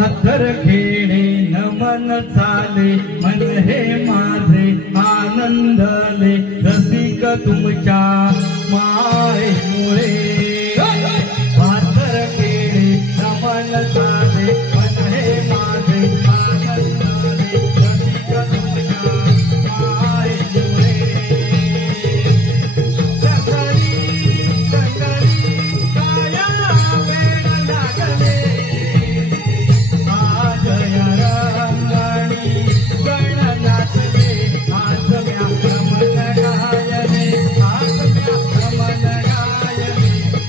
पाथर खेळे नमन चाले मन हे माझे आनंदले रसिक तुमच्या मायेमुळे पाथर खेळे नमन चाले मन हे माझे आनंदले रसिक तुमच्या मायेमुळे सकरी सकरी काया वेळ लागले आज या रंगणी गण नाचले आज म्या रमण गायले आज म्या रमण गायले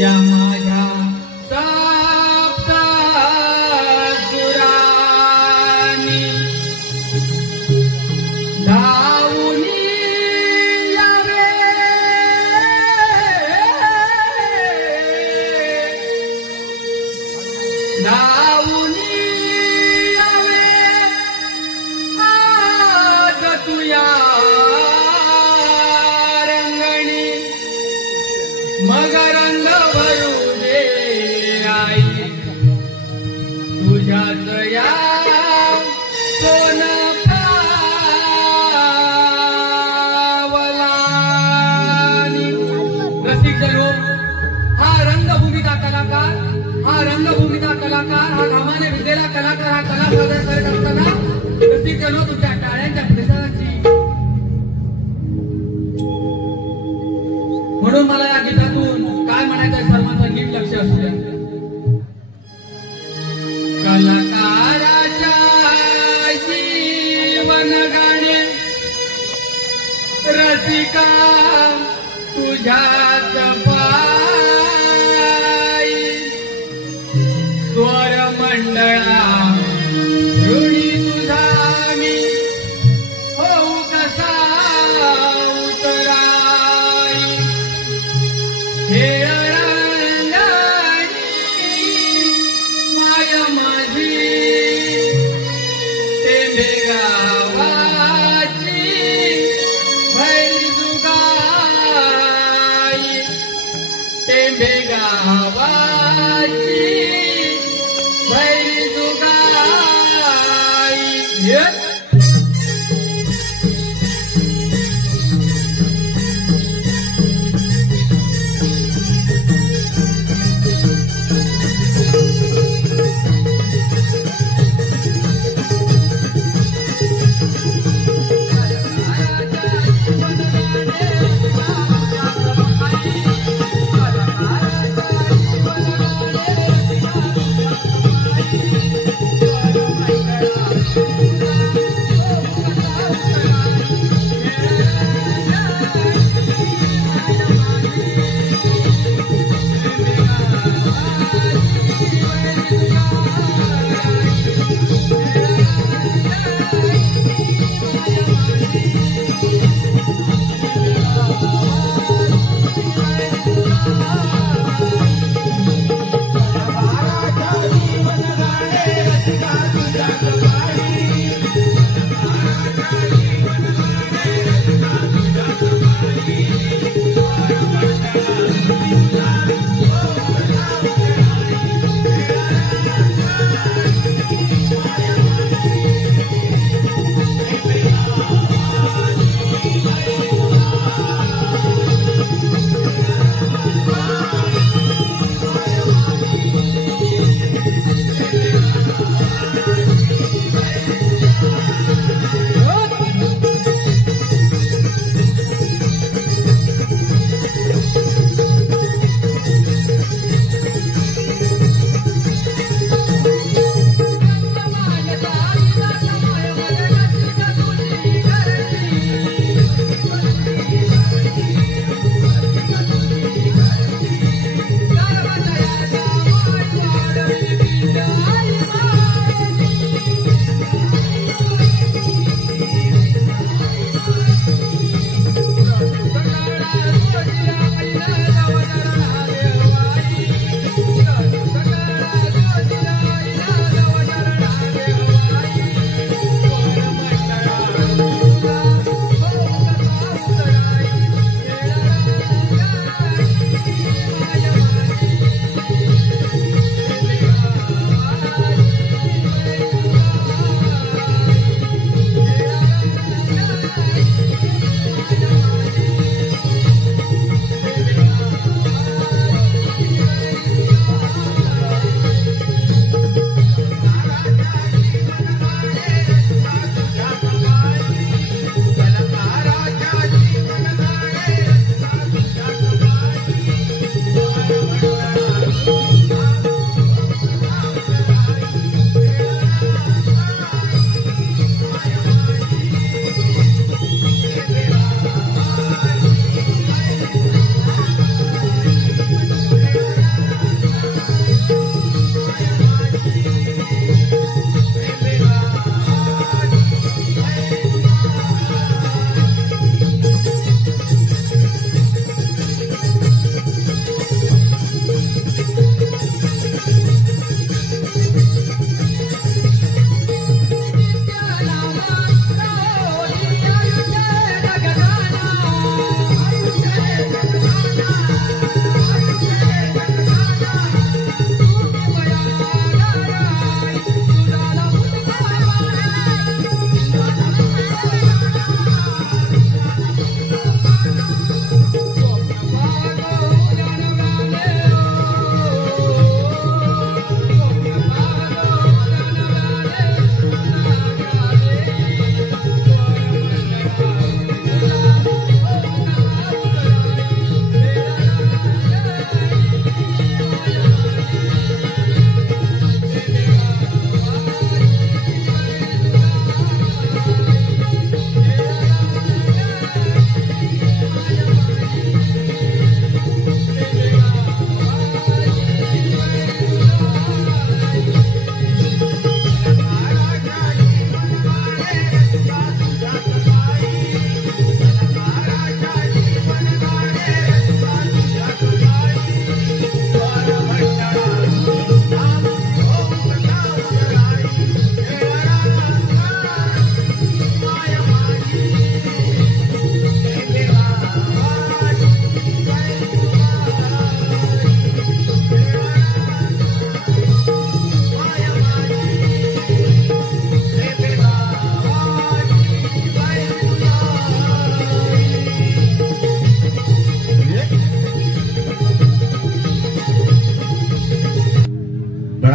या माझ्या सप्त सुरानी धावूनी यावे धावूनी यावे आज तुया रंगणी मग रंग भरू दे आई तुझ्याच या कोण पावलानी. रसिक जनो, हा रंगभूमीचा कलाकार, हा घामाने भिजलेला कलाकार, हा कला सादर करत असताना रसिक जनो तुमच्या टाळ्यांच्या प्रतिसादाची म्हणून मला या गीतातून काय म्हणायचं सर्वांचं नीट लक्ष असू द्या. कलाकाराच्या जीवन गाणे रसिका तुझ्याच पायी स्वर मंडळा ऋणी तुझा मी होऊ कसा उतराई. खेळ रंगाई माय माझी तेंबे गावाची भैरी जुगाई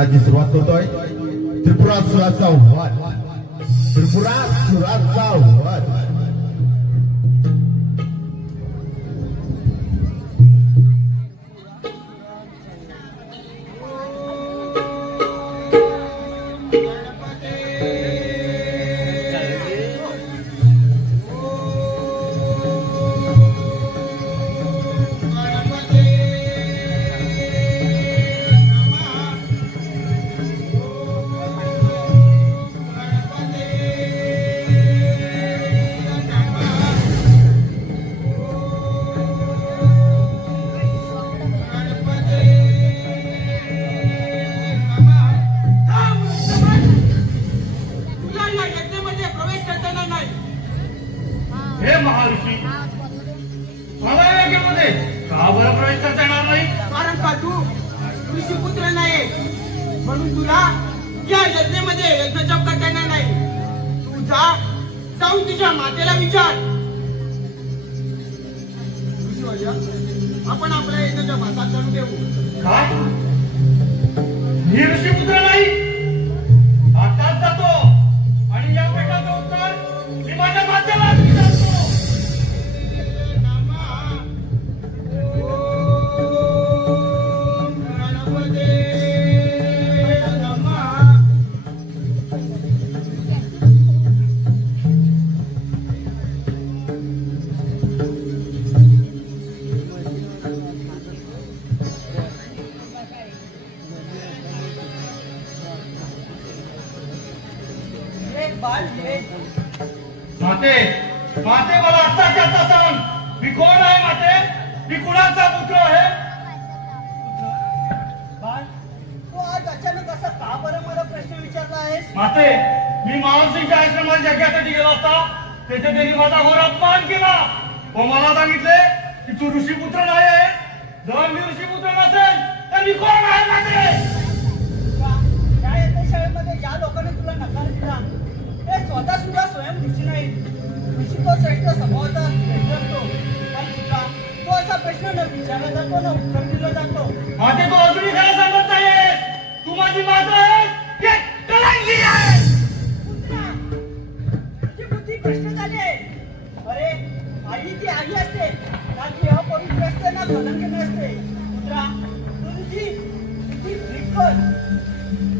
यज्ञाची सुरुवात करतोय. त्रिपुरासुराचा वध. त्रिपुरासुराचा वध. आपण आपल्या यज्ञाच्या भाषात चालू देऊ. काय? मी ऋषीपुत्र नाही. आताच जातो आणि या पेटाचं उत्तर मी माझ्या मातेला विचारतो. माते माते मला आत्ताच्या आत्ता सांग, मी कोण आहे माते? मी कुणाचा पुत्र आहे? तू आज अचानक असं का बरं मला प्रश्न विचारला आहेस? माते, मी मानसिंगच्या आश्रमात यज्ञासाठी गेला होता. तेथे त्यांनी माझा घोर अपमान केला व मला सांगितले की तू ऋषीपुत्र नाही आहे. जर मी ऋषीपुत्र नसेल तर मी कोण आहे माते? या यज्ञशाळेमध्ये ज्या लोकांनी तुला नकार दिला ते स्वतः सुद्धा स्वयं ऋषी नाही. ऋषी तो श्रेष्ठ स्वभावाचा असतो, पण तुला तो असा प्रश्न न विचारला जातो न उत्तर दिलं जातो. माते, तो अजूनही खरं सांगत नाहीयेस. तू माझी माता आहेस की कलंकी आहेस? ती बुद्धी प्रश्न झाली आहे. अरे आई ती आई असते ना, ती अपवित्र असते ना कलंकी नसते. पुत्रा, तुझी बुद्धी ठीक कर.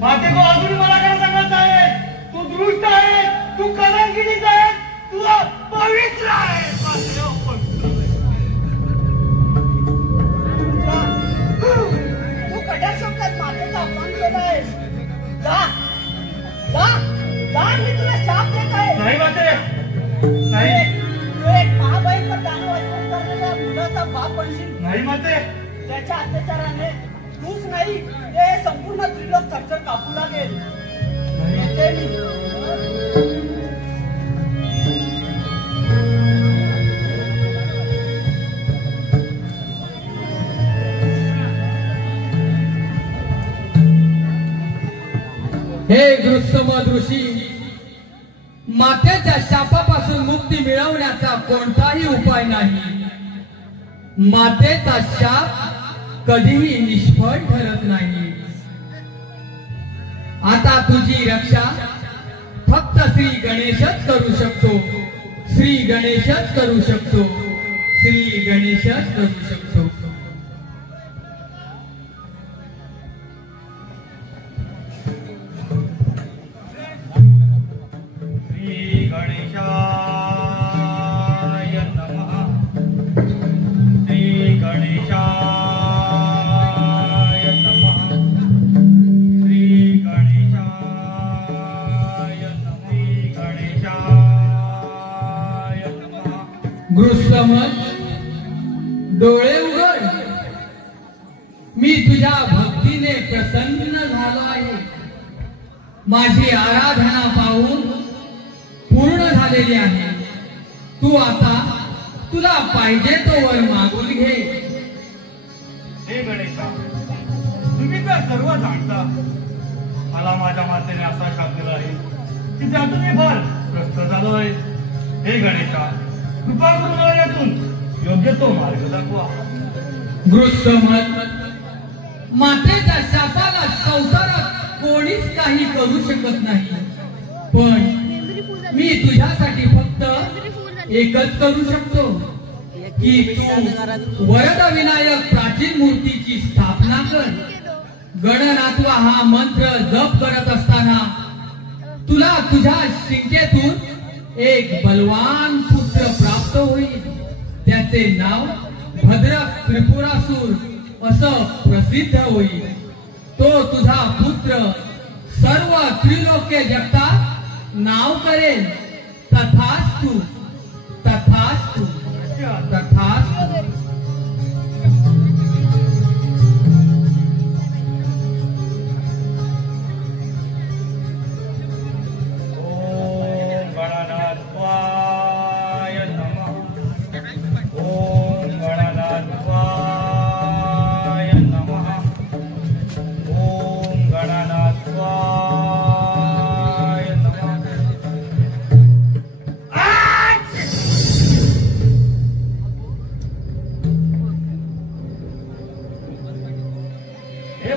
माते, तो अजूनही मला खरं सांगत नाहीयेस. तू दृष्ट आहे, तू कलंकिनीच आहे, तू पवित्र आहे. तू कड्या शब्दात मातेचा अपमान केला आहेस. जा जा जा, मी तुला शाप देत आहे. नाही माते, नाही. तू एक महाभयंकर दानव अर्पण करणाऱ्या मुलाचा बाप बनशील. नाही माते. त्याच्या अत्याचाराने तूच नाही, ते संपूर्ण त्रिलोक थरथर कापू लागेल. येते मी. हे गृत्समद ऋषी, मातेच्या शापापासून मुक्ती मिळवण्याचा कोणताही उपाय नाही. मातेचा शाप कधीही निष्फळ ठरत नाही. आता तुझी रक्षा फक्त श्री गणेशच करू शकतो. श्री गणेशच करू शकतो. श्री गणेशच करू शकतो. गृत्समद, डोळे उघड. मी तुझ्या भक्तीने प्रसन्न झालो आहे. माझी आराधना पाहून पूर्ण झालेली आहे. तू आता तुला पाहिजे तो वर मागून घे. हे गणेशा, तुम्ही तर सर्व जाणता. मला माझ्या मातेने असा शाप दिला आहे की त्यातून मी फार त्रस्त झालोय. हे गणेशा, कृपा करून मला यातून योग्य तो मार्ग दाखवा. गृत्समद, मातेच्या शापाला संसारात काही करू शकत नाही, पण मी तुझ्यासाठी फक्त एकच करू शकतो की तू वरद विनायक प्राचीन मूर्तीची स्थापना कर. गणनात्वा हा मंत्र जप करत असताना तुला तुझ्या शिंकेतून एक बलवान पुत्र प्राप्त होईल. त्याचे नाव भद्रक त्रिपुरासूर असं प्रसिद्ध होईल. तो तुझा पुत्र सर्व त्रिलोके जगतात नाव करेल. तथास्तु तथास्तु तथास्तु.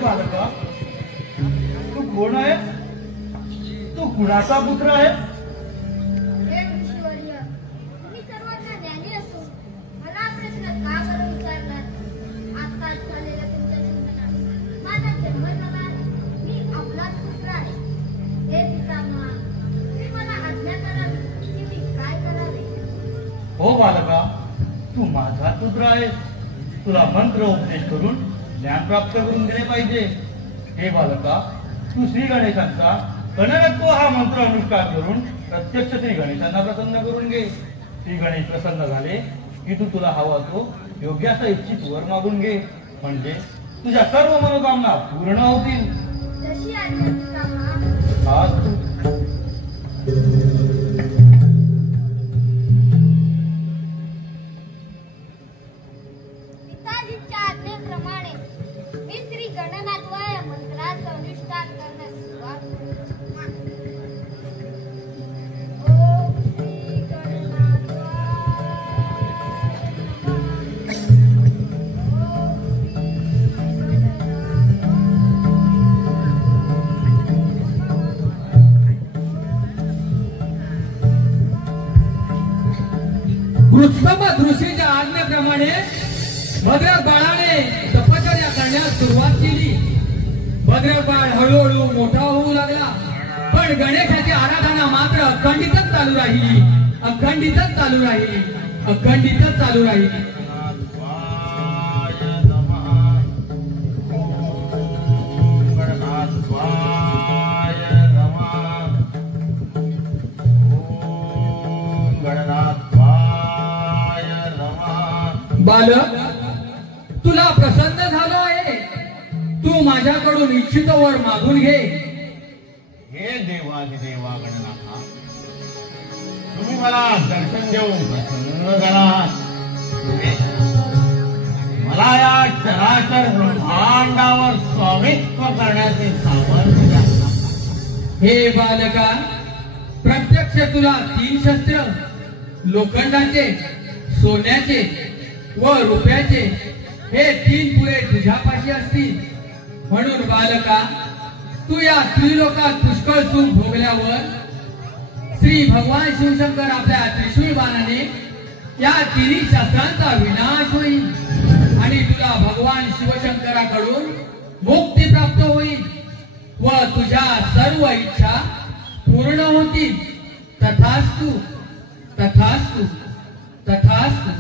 बालका, तू कोण आहे? तू कुणाचा पुत्र आहे? हे ऋषीवर्य, तुम्ही सर्वांना ज्ञानी असून मला प्रश्न का बरं विचारलात? आत्ताच झालेल्या तुमच्या चिंतनात माझा जन्म झाला. मी आपलाच पुत्र आहे. हे पितामहा, तुम्ही मला आज्ञा करावी की मी काय करावे? हो बालका, तू माझा पुत्र आहेस. तुला मंत्र उपदेश करून ज्ञान प्राप्त करून दिले पाहिजे. हे बालका, तू श्री गणेशांचा गणनत्व हा मंत्र अनुष्ठान करून प्रत्यक्ष श्री गणेशांना प्रसन्न करून घे. श्री गणेश प्रसन्न झाले की तू तुला हवा तो योग्य असा इच्छित वर मागून घे, म्हणजे तुझ्या सर्व मनोकामना पूर्ण होतील. जशी आज्ञा पितामहा. आज तू पिताजींच्या आज्ञेप्रमाणे मी श्री गणनात्वा या मंत्राचं अनुष्ठान करण्यास सुरुवात करतो. ओम श्री गणनाथाय नमः. ओम वृषभ ऋषीच्या आज्ञेप्रमाणे भद्रक बाळाने तपश्चर्या करण्यास सुरुवात केली. भद्रक बाळ हळूहळू मोठा होऊ लागला, पण गणेशाची आराधना मात्र अखंडितच चालू राहिली. अखंडितच चालू राहिली. अखंडितच चालू राहिली. बालक, तुला प्रसन्न झालो आहे. तू माझ्याकडून इच्छित वर मागून घे. हे देवाधिदेवा गणनाथा, तुम्ही मला दर्शन देऊन प्रसन्न झालात. मला या चराचर ब्रह्मांडावर स्वामित्व करण्याचे सामर्थ्य द्या. हे बालका, प्रत्यक्ष तुला 3 शस्त्र लोखंडाचे, सोन्याचे व रुपयाचे हे 3 पुरे तुझ्यापाशी असतील. म्हणून बालका, तू या त्रिलोकात पुष्कळ सुख भोगल्यावर श्री भगवान शिवशंकर आपल्या त्रिशूळ बाणाने या 3 शस्त्रांचा विनाश होईल आणि तुला भगवान शिवशंकराकडून मुक्ती प्राप्त होईल व तुझ्या सर्व इच्छा पूर्ण होतील. तथास्तु तथास्तु तथास्तु.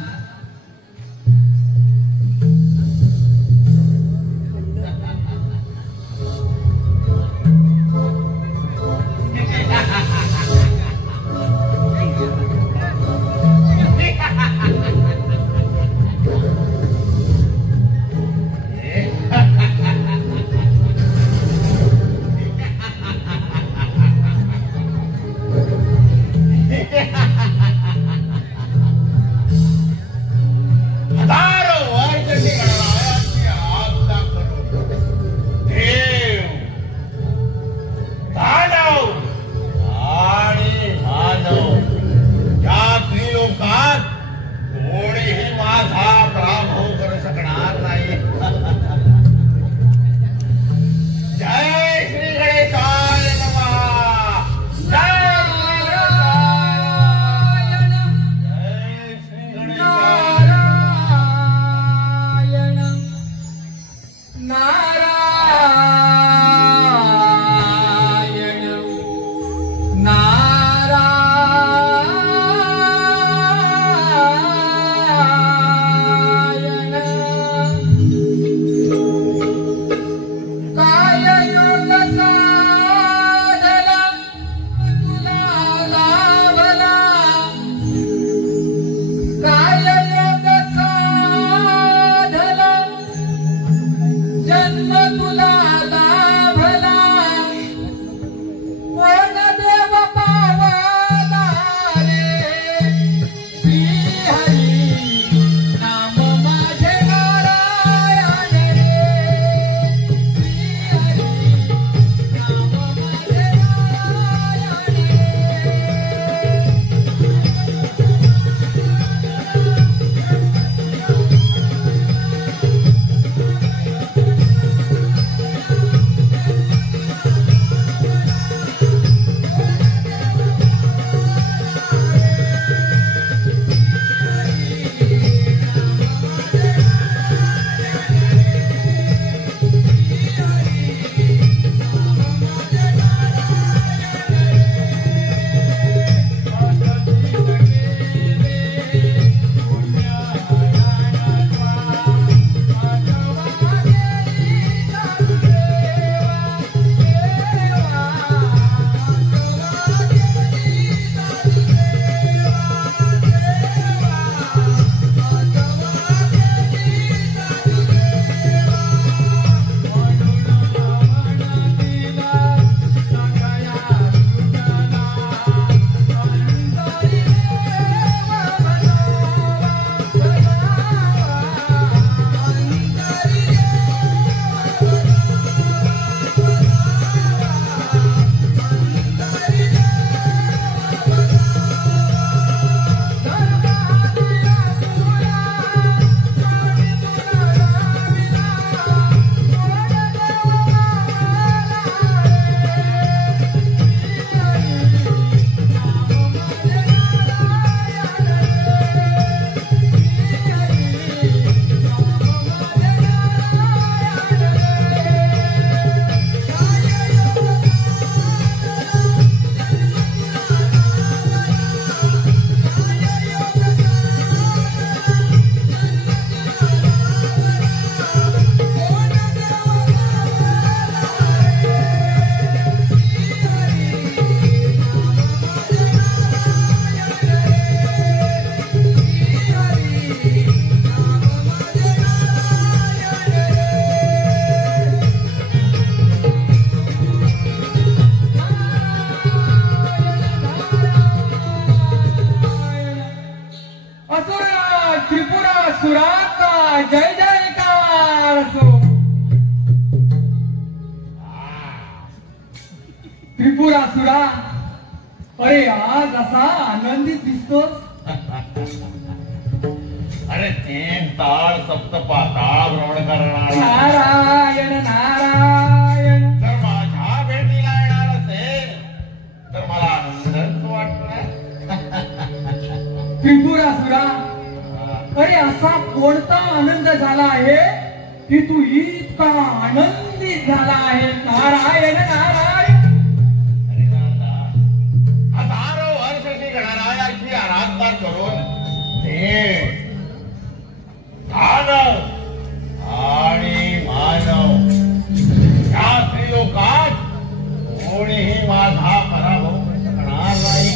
त्रिपुरासुराचा जय जयकार असो. त्रिपुरासुरा, अरे आज असा आनंदित दिसतोस. अरे 3 ताळ सप्तपाताळ भ्रमण करणार नारायण नारायण. जर माझ्या भेटीला येणार असेल तर मला आनंदच वाटणार. त्रिपुरासुरा, अरे असा कोणता आनंद झाला आहे की तू इतका आनंदित झाला आहे. नारायण नारायण. अरे दादा, हजारो वर्षाची गणरायाची आराधना करून ते दानव आणि मानव या त्रिलोकात कोणीही माझा पराभव करणार नाही.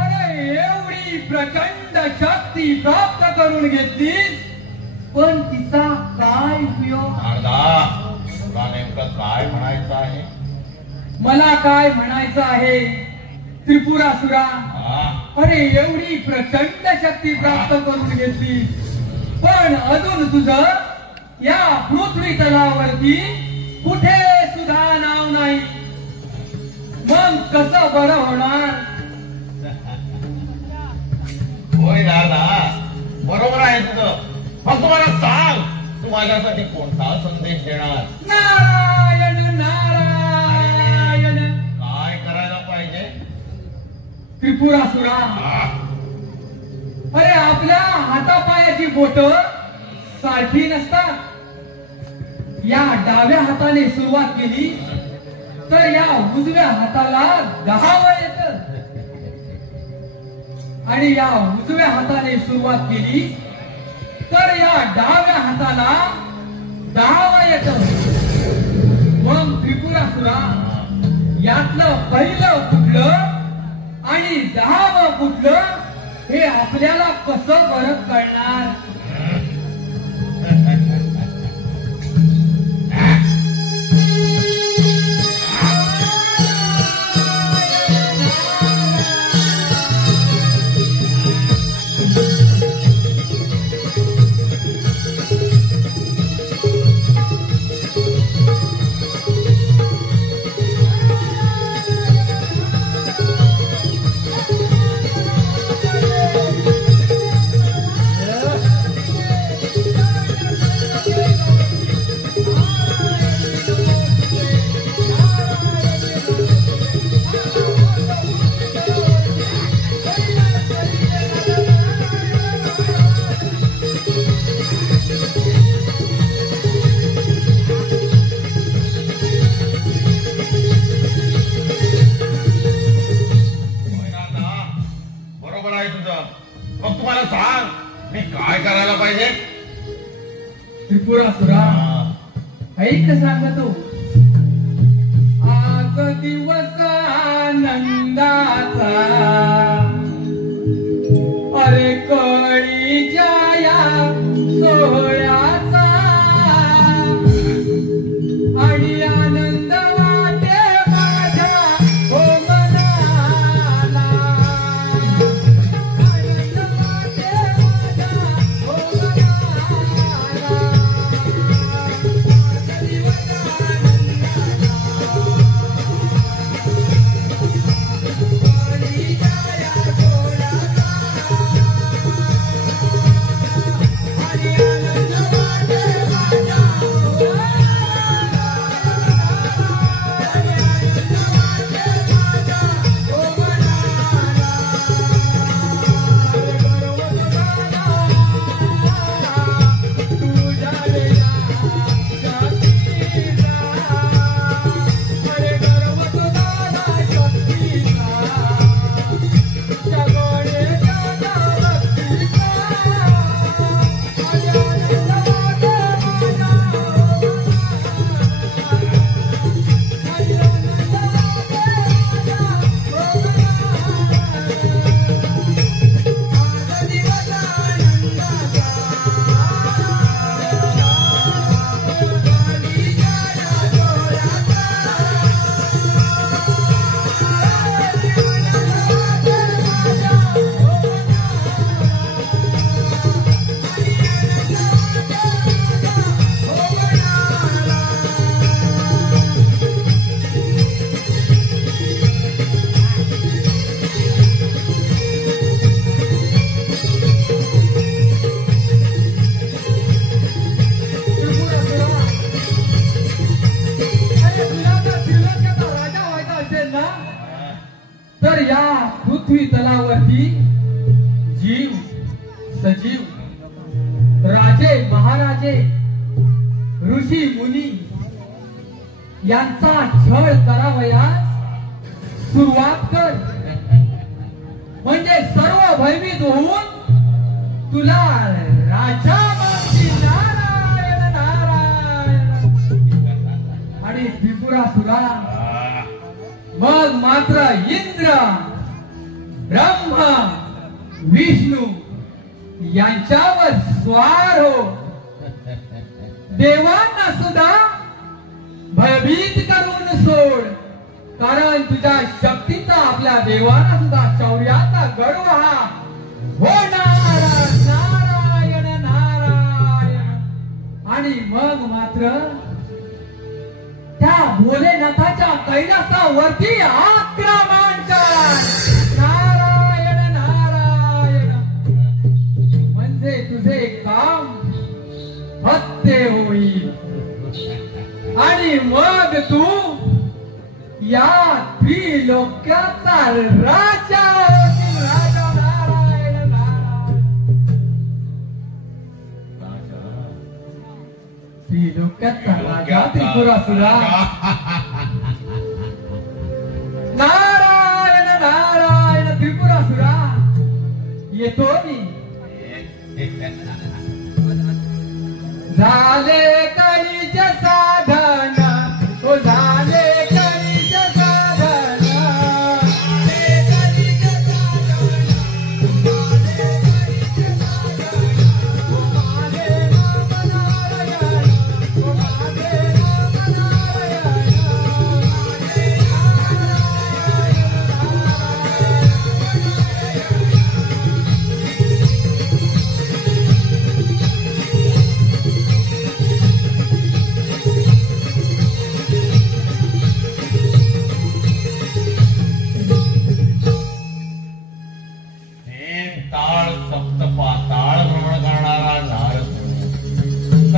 अरे एवढी प्रचंड शक्ती प्राप्त करून घेतलीस, पण तिचा काय उपयोग? दादा, तुला नेमकं काय म्हणायचं आहे? मला काय म्हणायचं आहे त्रिपुरासुरा, हा? अरे एवढी प्रचंड शक्ती प्राप्त करून घेतली, पण अजून तुझं या पृथ्वी तलावरती कुठे सुद्धा नाव नाही. मग कसं बरं होणार? होय दादा, बरोबर आहे तुझं. मग तुम्हाला सांग, तू माझ्यासाठी कोणता संदेश देणार? नारायण नारायण. काय करायला पाहिजे? त्रिपुरासुरा, हा? अरे आपल्या हातापायाची बोट सारखी नसतात. या डाव्या हाताने सुरुवात केली तर या उजव्या हाताला 10 येतं, आणि या उजव्या हाताने सुरुवात केली तर या डाव्या हाताला 10 येतं. मग त्रिपुरासुरा, यातलं पहिलं कुठलं आणि 10वं कुठलं हे आपल्याला कसं बरं कळणार? मग तुम्हाला सांग, मी काय करायला पाहिजे? त्रिपुरासुरा, ऐक सांगतो. आज दिवस आनंदाचा, अरे कळी जाया सोहळ्याचा, आणि आनंद वाटे माझ्या हो मनाला. आनंद वाटे माझ्या हो मनाला. आज दिवस आनंदाचा, कळी तर या पृथ्वी तलावरती जीव सजीव राजे महाराजे ऋषी मुनी यांचा छळ करावयास सुरुवात कर. म्हणजे सर्व भयभीत होऊन तुला राजा मानतील. नारायण नारायण. आणि त्रिपुरासुरा मग मात्र इंद्र ब्रह्मा विष्णू यांच्यावर स्वार हो. देवांना सुद्धा भयभीत करून सोड. कारण तुझ्या शक्तीचा आपल्या देवांना सुद्धा शौर्याचा गर्व हा होणार. नारायण नारायण. आणि मग मात्र त्या भोलेनाथाच्या कैलासावरती आक्रमण कर. नारायण नारायण. म्हणजे तुझे काम फत्ते होईल आणि मग तू या त्रिलोक्याचा राजा होशील. राजा. नारायण नारायण. त्रिलोक्याचा राजा त्रिपुरासुरा. नारायण नारायण. त्रिपुरासुरा येतो मी. झाले कलीच साधन. ओ झाले कलीच साधन. झाले कलीच साधन. झाले कलीच साधन. ओ माझे नाम नारायण. ओ माझे नाम नारायण.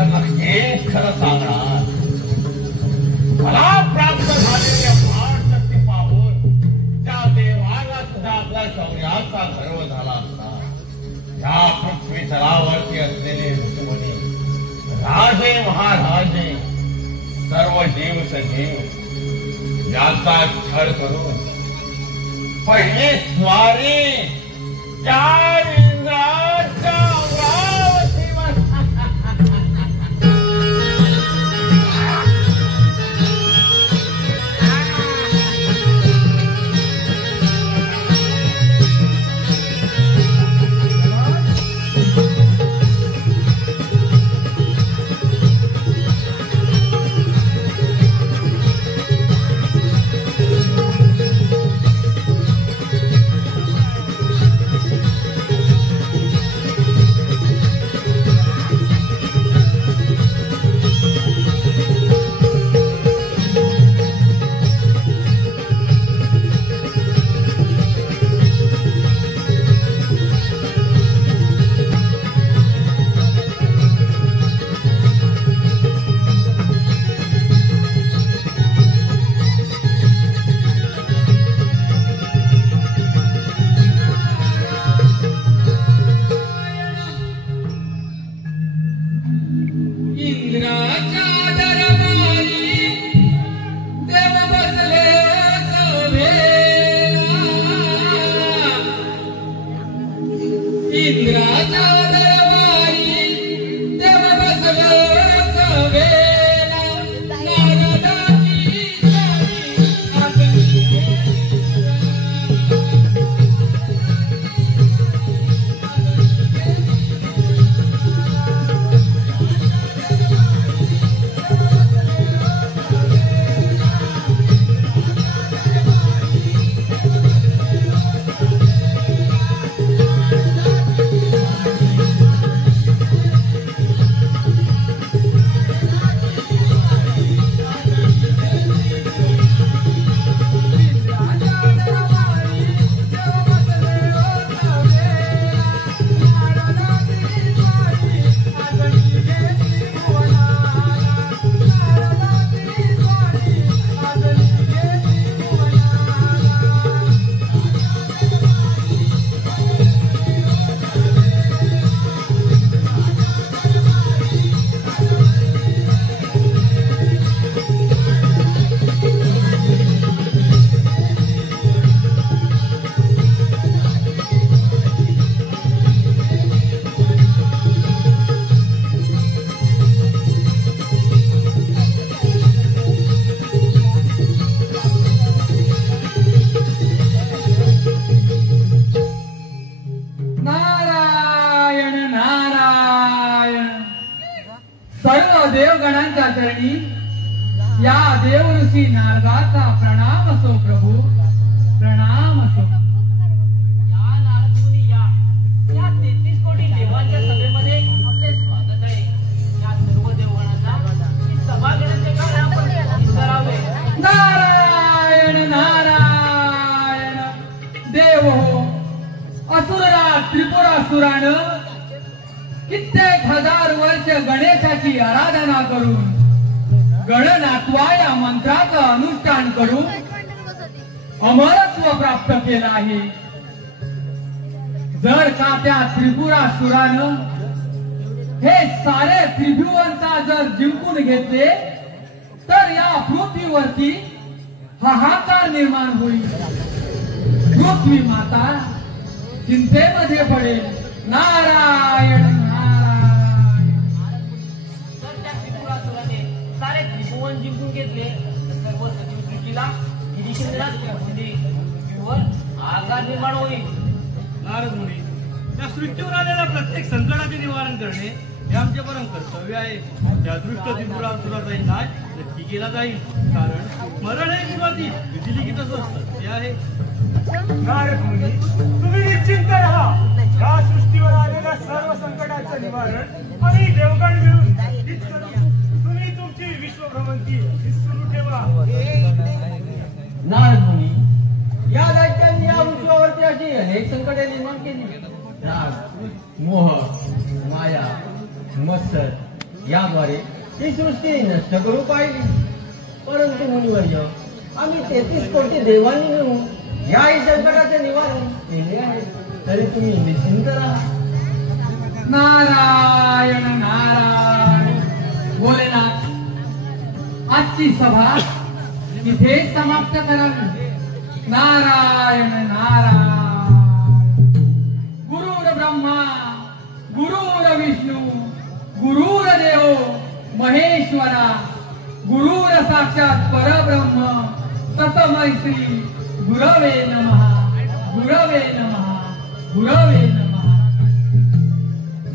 माझे खरं सांगणार. मला प्राप्त झालेल्या महाशक्ती पाहून त्या देवाला सुद्धा आपल्या शौर्याचा गर्व झाला असता. या पृथ्वी तलावरती असलेले ऋषीमुनी राजे महाराजे सर्व जीव सजीव यांचा छळ करून पहिली स्वारी त्या इंद्राच्या अमरावतीवर. धरणी या देव ऋषी नारदाचा प्रणाम असो प्रभू, प्रणाम असो. या नारदमुनी या 33 कोटी देवांच्या सभेमध्ये आपले स्वागत आहे. या सर्व देवगणांना ही सभा घेण्याचे कारण आपण करावे. नारायण नारायण देव हो, असुरराज त्रिपुरासुरानं कित्येक हजार वर्ष गणेशाची आराधना करून गणनात्वा या मंत्राचं अनुष्ठान करून अमरत्व प्राप्त केलं आहे. जर का त्या त्रिपुरासुरानं हे सारे त्रिभुवनता जर जिंकून घेतले तर या पृथ्वीवरती हाहाकार निर्माण होईल. पृथ्वी माता चिंतेमध्ये पडेल. नारायण नारायण. जर त्या त्रिपुरासुराने सारे त्रिभुवन जिंकून घेतले तर सर्व सजीव सृष्टीला गिरीशेंद्रात पृथ्वीवर आघात निर्माण होईल. नारद मुनी, या सृष्टीवर आलेल्या प्रत्येक संकटाचे निवारण करणे हे आमचे परम कर्तव्य आहे. त्या दृष्ट त्रिपुरासुराचा नाश नक्की केला जाईल, कारण मरण हे निर्वाती विधिलिखितच असतं ते आहे. नारद मुनी, तुम्ही निश्चिंत राहा. या सृष्टीवर आलेल्या सर्व संकटाचं निवारण आणि देवगण मिळून हीच करू. तुम्ही तुमची विश्वभ्रमंती सुरू ठेवा. नारद मुनी, या दैत्यांनी या विश्वावरती अशी अनेक संकटे निर्माण केली. राग, मोह, माया, मत्सर याद्वारे ही सृष्टी नष्ट करू पाहिली. परंतु मुनिवर्य, आम्ही 33 कोटी देवांनी मिळून याही संकटाचे निवारण केले आहे. तरी तुम्ही निश्चिंत राहा. नारायण नारायण. भोलेनाथ, आजची सभा इथे समाप्त करावी. नारायण नारायण. गुरुर ब्रह्मा गुरुर विष्णू गुरुर्देव महेश्वरा, गुरुर साक्षात परब्रह्म तस्मै श्री गुरवे नमः, गुरवे नमः, गुरवे नमः.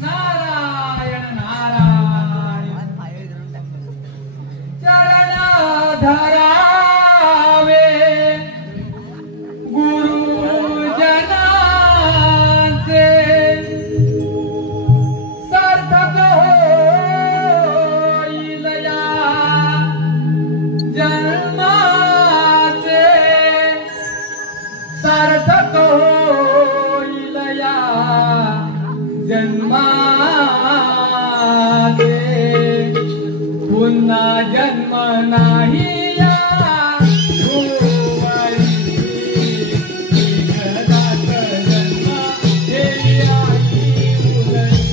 नारायण नारायण. चरण धरावे गुरुजनांचे, सार्थक होईल या जन्माचे, सार्थक होईल या जन्माचे. पुन्हा जन्म नाही या भुवनी, जगात जन्म देई आई मुलगी.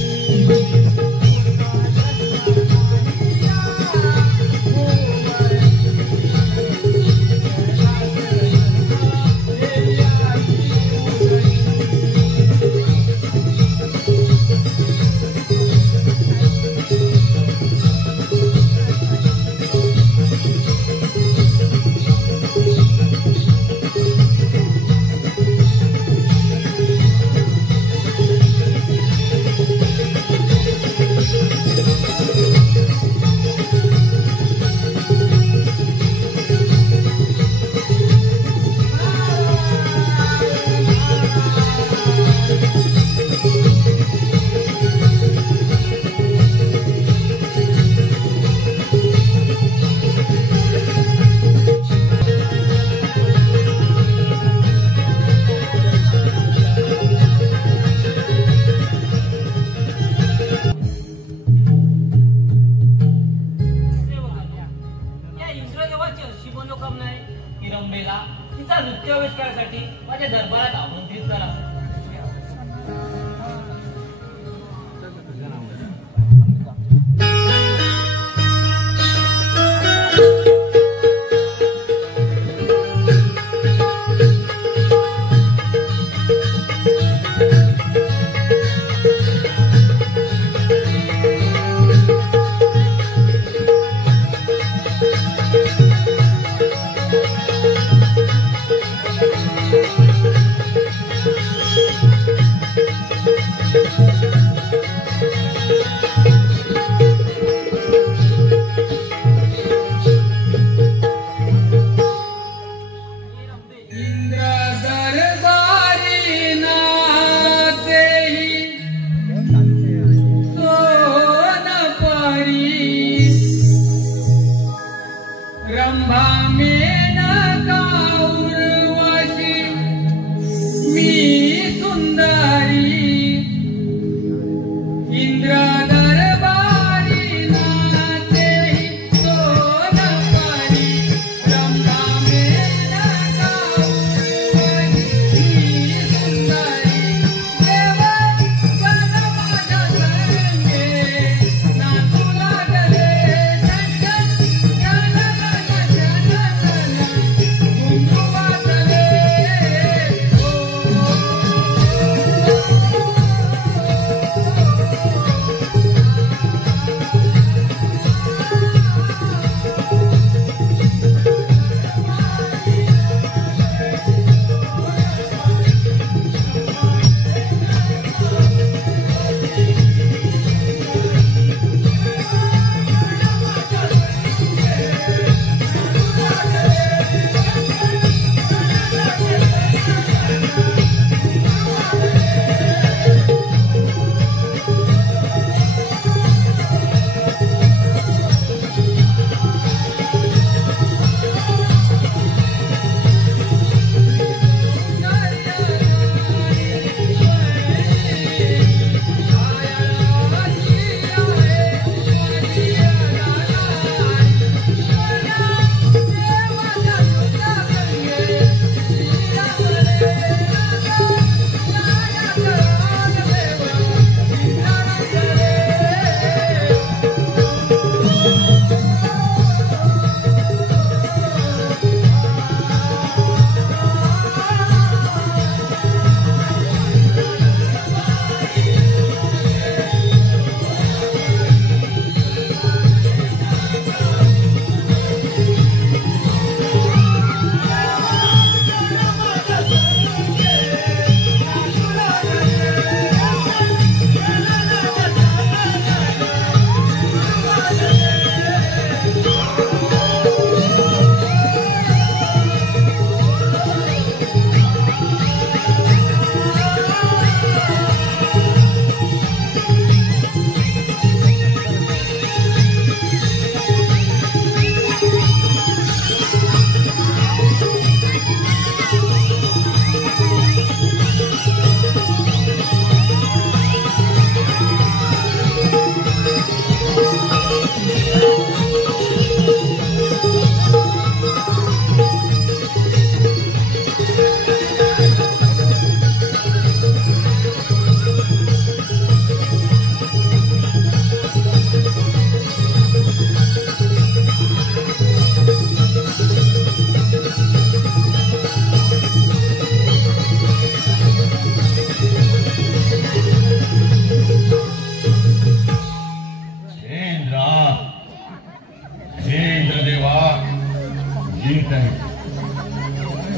तिचा नृत्याविष्कारासाठी माझ्या दरबारात आमंत्रित करा.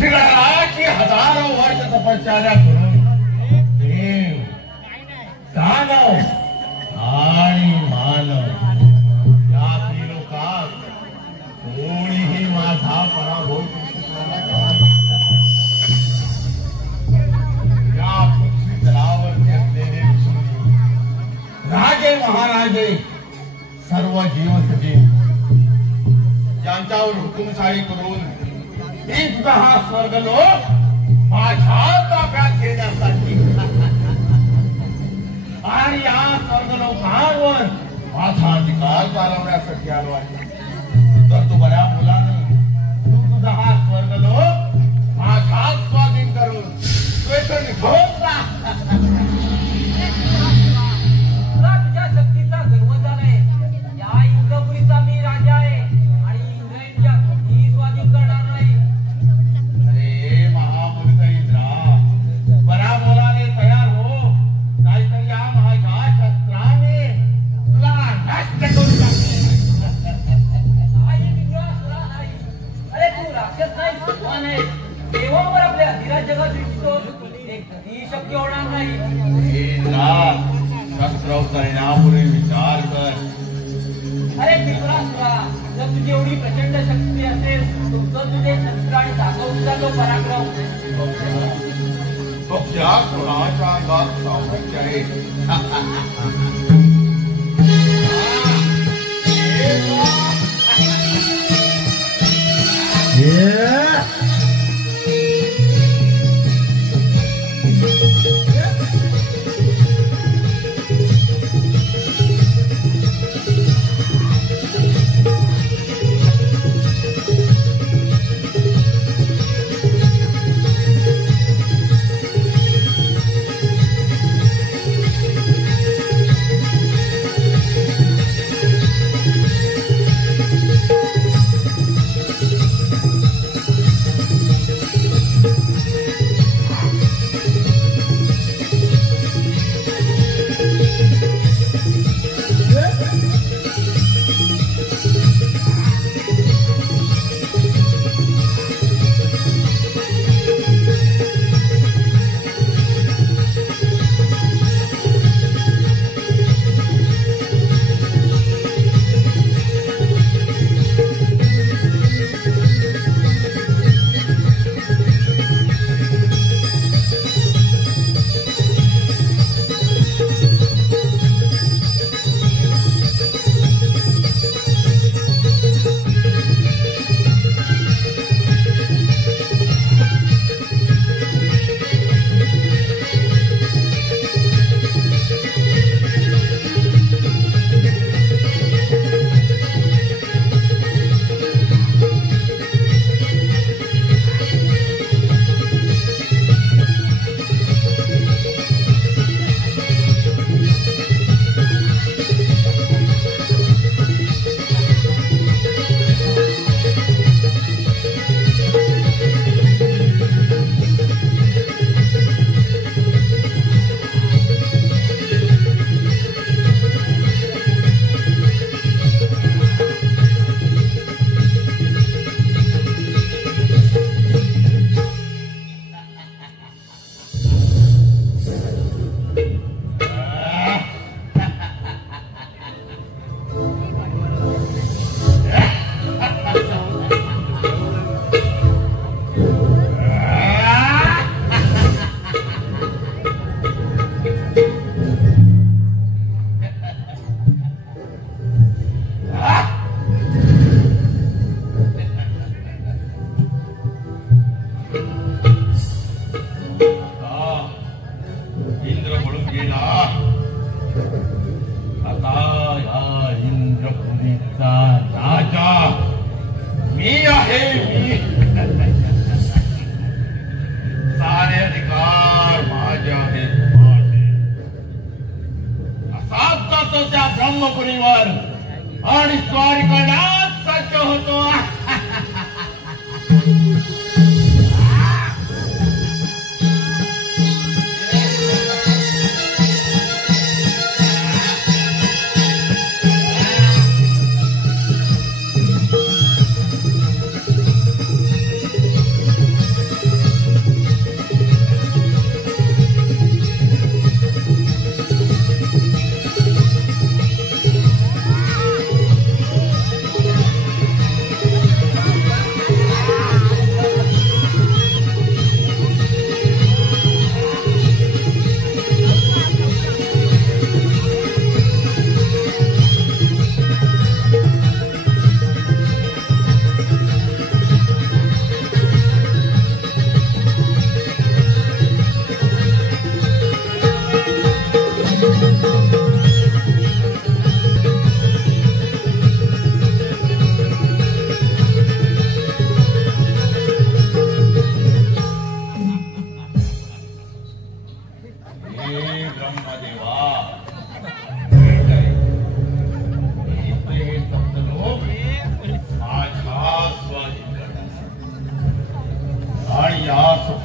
पृथ्वीराजाची हजारो वर्ष तपश्चर्या करून देव दानव आणि मानव या त्रिलोकात कोणीही माझा पराभव करू शकणार नाही. या पृथ्वी तलावरती असलेले ऋषी, राजे महाराजे, सर्व जीवसजीव ज्यांच्यावर हुकुमशाही करून इतका हा स्वर्गलोक माझ्या ताब्यात घेण्यासाठी आणि या स्वर्गलोकांवर माझा अधिकार चालवण्यासाठी आलो आहे. तर तू बऱ्या मुलाने तू तुझा हा स्वर्गलोक माझा स्वाधीन करून तू इथं निघून जा. तुला तुझ्या शक्तीचा गर्व झालाय. या इंद्रपुरीचा मी राजा आहे आणि इंद्रायणच्या कधीही स्वाधीन करणार नाही. अरे महामूर्ख इंद्रा, बऱ्या मुलाने तयार हो, नाहीतर या माझ्या शस्त्राने तुला नष्ट करून टाकेल. नाही इंद्रासुरा नाही. अरे तू राक्षस नाही, भगवान आहे. देवावर आपल्या अधिराज जगात दिसतोस, ते कधीही शक्य होणार नाही. इंद्रा, शस्त्र करण्यापूर्वी विचार कर. अरे त्रिपुरासुरा, जर तुझी एवढी प्रचंड शक्ती असेल तर तुझे शस्त्र आणि दाखव तुझा तो पराक्रम. पक्षा कोणाच्या अंगात सामर्थ्य आहे.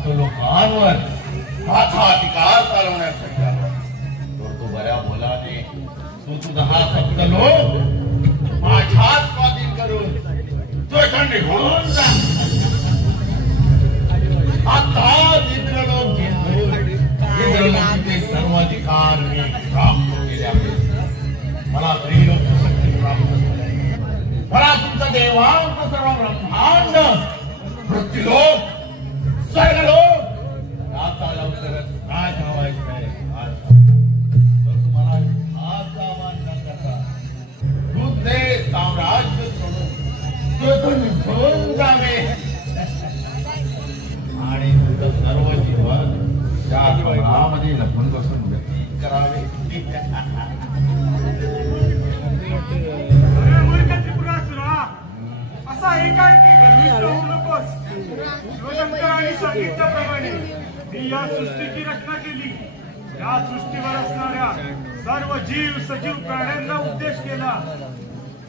फक्त लोकांवर माझा अधिकार चालवण्यासाठी आलो. तर तू बऱ्या बोलाने तू तुझा हा फक्त लोक माझ्यात स्वाधीन करून तो निघून जा. आता इंद्रलोक घेऊन इंद्रलोकीचे सर्व अधिकार मी प्राप्त केले आहेत. मला त्रिलोक शक्ती प्राप्त झाली. मला तुमचं देवांत सर्व ब्रह्मांड पृथ्वीलोक स्वर्गलोक याचा लवकरच काय ठेवायचं आहे. तर तुम्हाला हाच आव्हान न करता तुझे साम्राज्य सोडून तुझून निघून जावे आणि तुझं सर्व जीवन त्या घरामध्ये लपून बसून व्यतीत करावे. अरे मूर्ख त्रिपुरासुरा, असा एकाएकी गर्विष्ठ होऊ नकोस. शिवशंकरांनी सांगितल्याप्रमाणे मी या सृष्टीची रचना केली. या सृष्टीवर असणाऱ्या सर्व जीव सजीव प्राण्यांना उद्देश केला.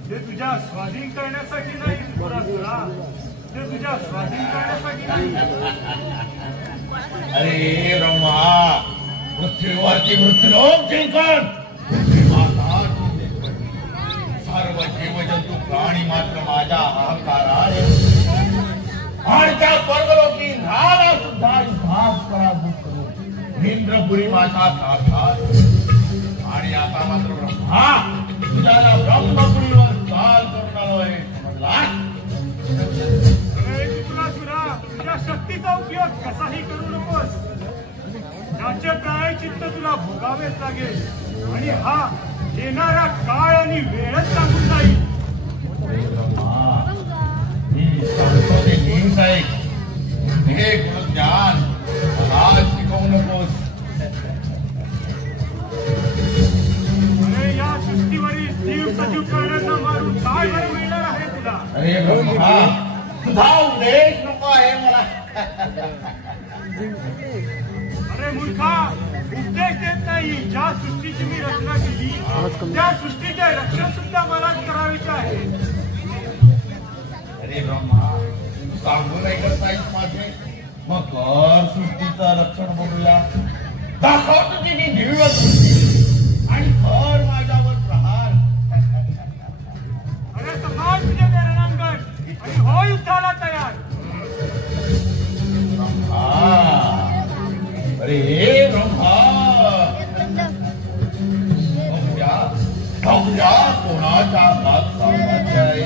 ते तुझ्या स्वाधीन करण्यासाठी नाही त्रिपुरासुरा, ते तुझ्या स्वाधीन करण्यासाठी नाही. अरे ब्रह्मा, पृथ्वीवरती मृत्यूलोक जिंकून पृथ्वी माता जिंकून सर्व जीवजंतू प्राणी मात्र माझ्या अहंकाराने आणि त्या स्वर्गलोकी इंद्राला सुद्धा युद्धात पराभूत करून इंद्रपुरी माझ्या ताब्यात. आणि आता मात्र ब्रह्मा तुझ्या ब्रह्मपुरीवर चाल करून आलोय. तुझ्या शक्तीचा उपयोग कसाही करू नकोस. त्याचे प्रायश्चित्त तुला भोगावेच लागेल आणि हा येणारा काळ आणि वेळच सांगून जाईल. हे ज्ञान मला शिकवू नकोस. अरे या सृष्टीवरील जीव सजीव प्राण्यांना मारून काय बरं मिळणार आहे तुला? अरे ब्रह्मा, तुझा उपदेश नको आहे मला. अरे मूर्खा, उपदेश देत नाही. ज्या सृष्टीची मी रचना केली त्या सृष्टीचे रक्षण सुद्धा मलाच करायचे आहे. अरे ब्रह्मा, तू सांगून ऐकत नाहीस माझे. मग कर सृष्टीचं रक्षण बघूया. दाखव तुझी मी दिव्य सृष्टी आणि कर माझ्यावर प्रहार. अरे समाज तुझे रणांगण आणि हो युद्धाला तयार. अरे ब्रह्मा, बघूया कोणाच्या हात साम्राज्य आहे.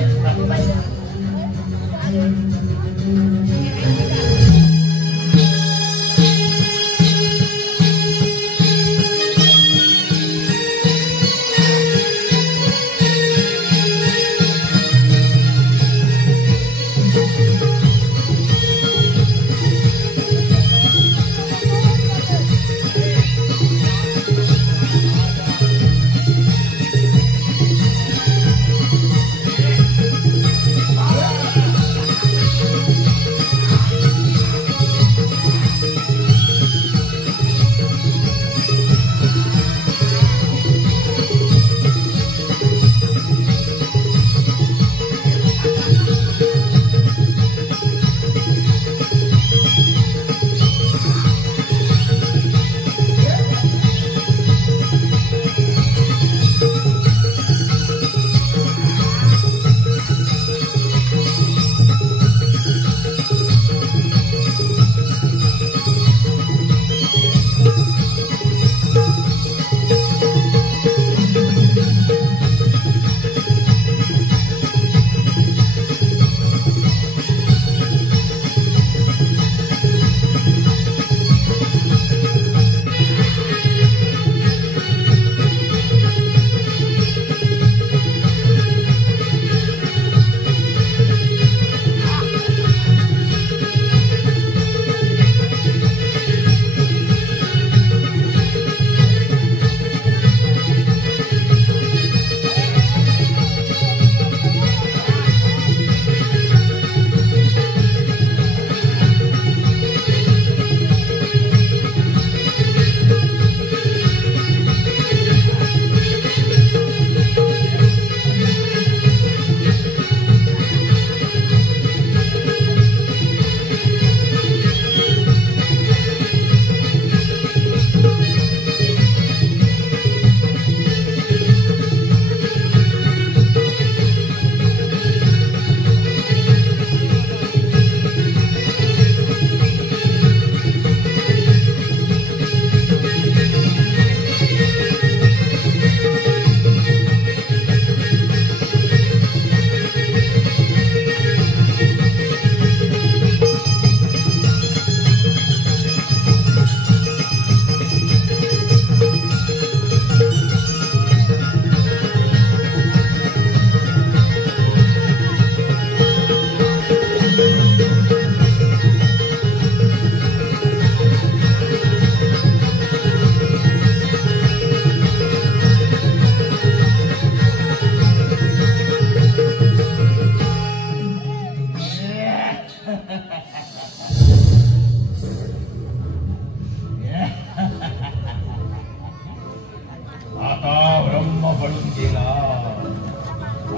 केला.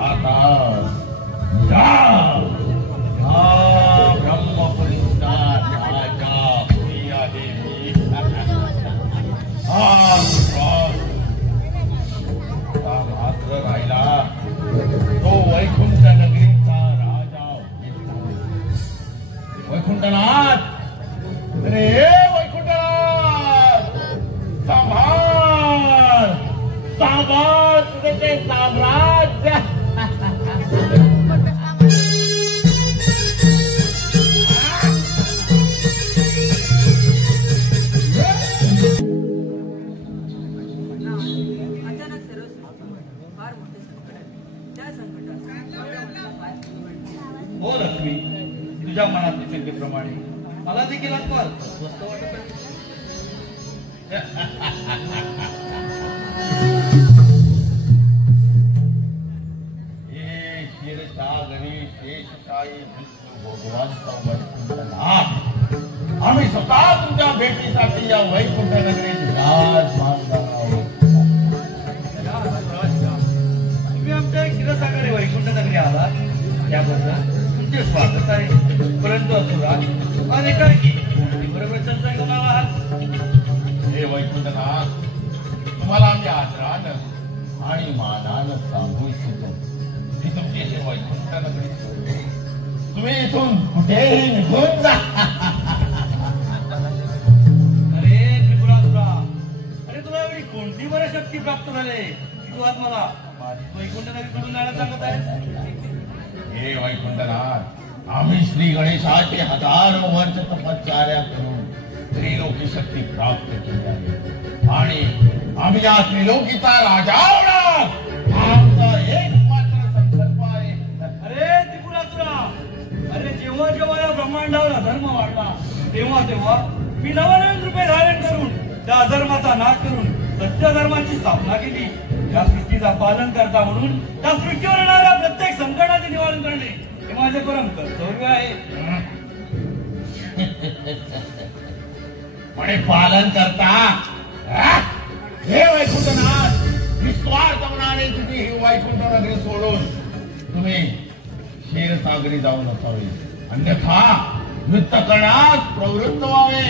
आता या ब्रह्मपुरीचा राजा मी आहे मी. हा मात्र राहिला तो वैकुंठ नगरीचा राजा. वैकुंठनाथ, अरे वैकुंठनाथ, सांभाळ सांभाळ तुझे ते साम्राज्य. अचानक सर्वस्वी फार मोठे संकट आहे. त्या संकटात हो लक्ष्मी, तुझ्या मनात चिंतेप्रमाणे मला देखील आत्मा स्वस्त वाटत आहे. हे क्षीरसागरी शेषशाही विष्णू भगवान वैकुंठनाथ, आम्ही स्वतः तुमच्या भेटीसाठी या वैकुंठ नगरीत विराजमान आहोत. तुम्ही आमच्या क्षीरसागरी वैकुंठ नगरी आलात त्याबद्दल तुमचे स्वागत आहे. परंतु असुरा आणि काय की बरोबर चर्चा घेऊन आहात. हे वैकुंठनाथ, तुम्हाला आम्ही आदरानं आणि मानानं सांगू इच्छितो की तुमची हे वैकुंठ नगरी सोडली तुम्ही इथून कुठेही निघून जा. अरे त्रिपुरासुरा, अरे तुला एवढी कोणती बरं शक्ती प्राप्त झाली की तू आज मला माझी वैकुंठ नगरी सोडून जायला सांगत आहेस. हे वैकुंठनाथ, आम्ही श्री गणेशाची हजारो वर्ष तपश्चर्या करून त्रिलोकी शक्ती प्राप्त केली आहे आणि आम्ही या त्रिलोकीचा राजा होणार. आमचा एकमात्र संकल्प आहे. अरे त्रिपुरासुरा, अरे जेव्हा जेव्हा या ब्रह्मांडावर अधर्म वाढला तेव्हा तेव्हा मी नवनवीन रूपे धारण करून त्या अधर्माचा नाश करून सत्य धर्माची स्थापना केली. या सृष्टीचा पालन करता म्हणून त्या सृष्टीवर येणाऱ्या प्रत्येक संकटाचे निवारण करणे हे माझे परम कर्तव्य आहे. म्हणे पालन करता. हे वैकुंठनाथ, निस्वार्थ मनाने तुझी ही वैकुंठ नगरी सोडून तुम्ही क्षीरसागरी जाऊन असावे, अन्यथा युद्ध करण्यास प्रवृत्त व्हावे.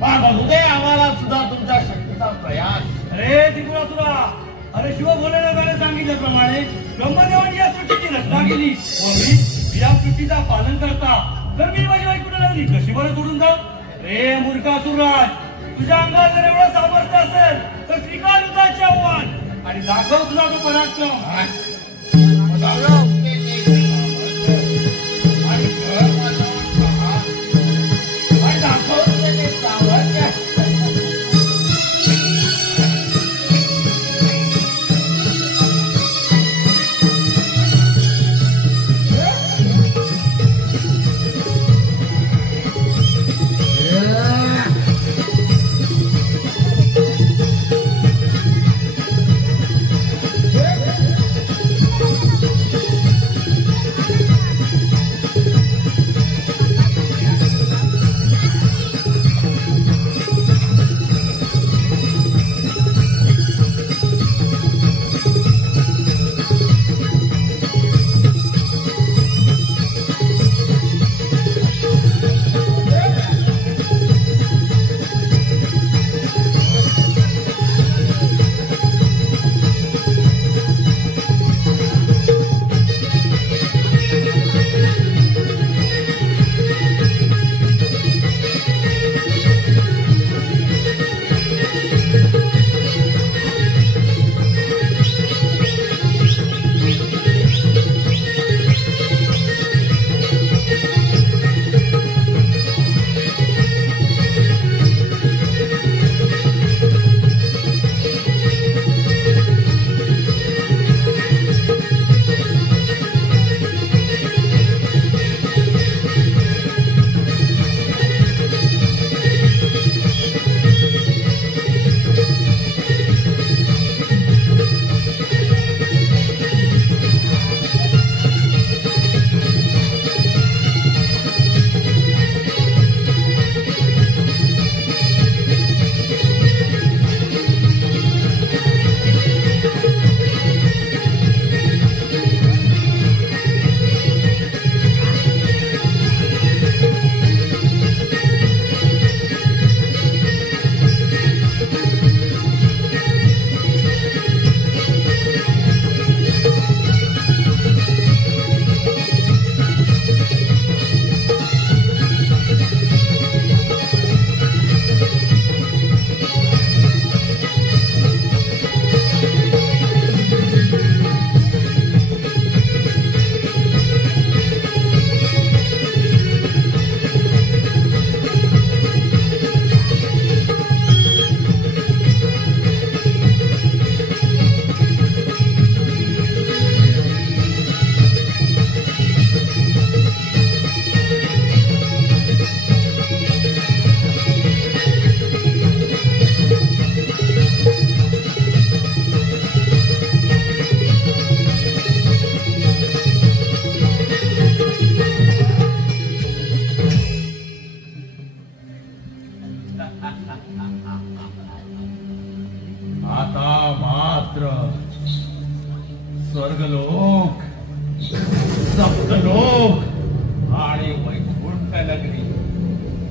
बघू दे आम्हाला सुद्धा तुमच्या शक्तीचा प्रयास. अरे त्रिपुरासुरा, अरे शिव भोलेनाथाने सांगितल्याप्रमाणे ब्रह्मदेवाने या सृष्टीची रचना केली व मी या सृष्टीचा पालन करता तर मी माझी वैकुंठ नगरी कशी बरं सोडून जाऊ. रे मूर्खासुरराज, तुझ्या अंगात जर एवढं सामर्थ्य असेल तर स्वीकार युद्धाचे आव्हान आणि दाखव तुझा तो पराक्रम.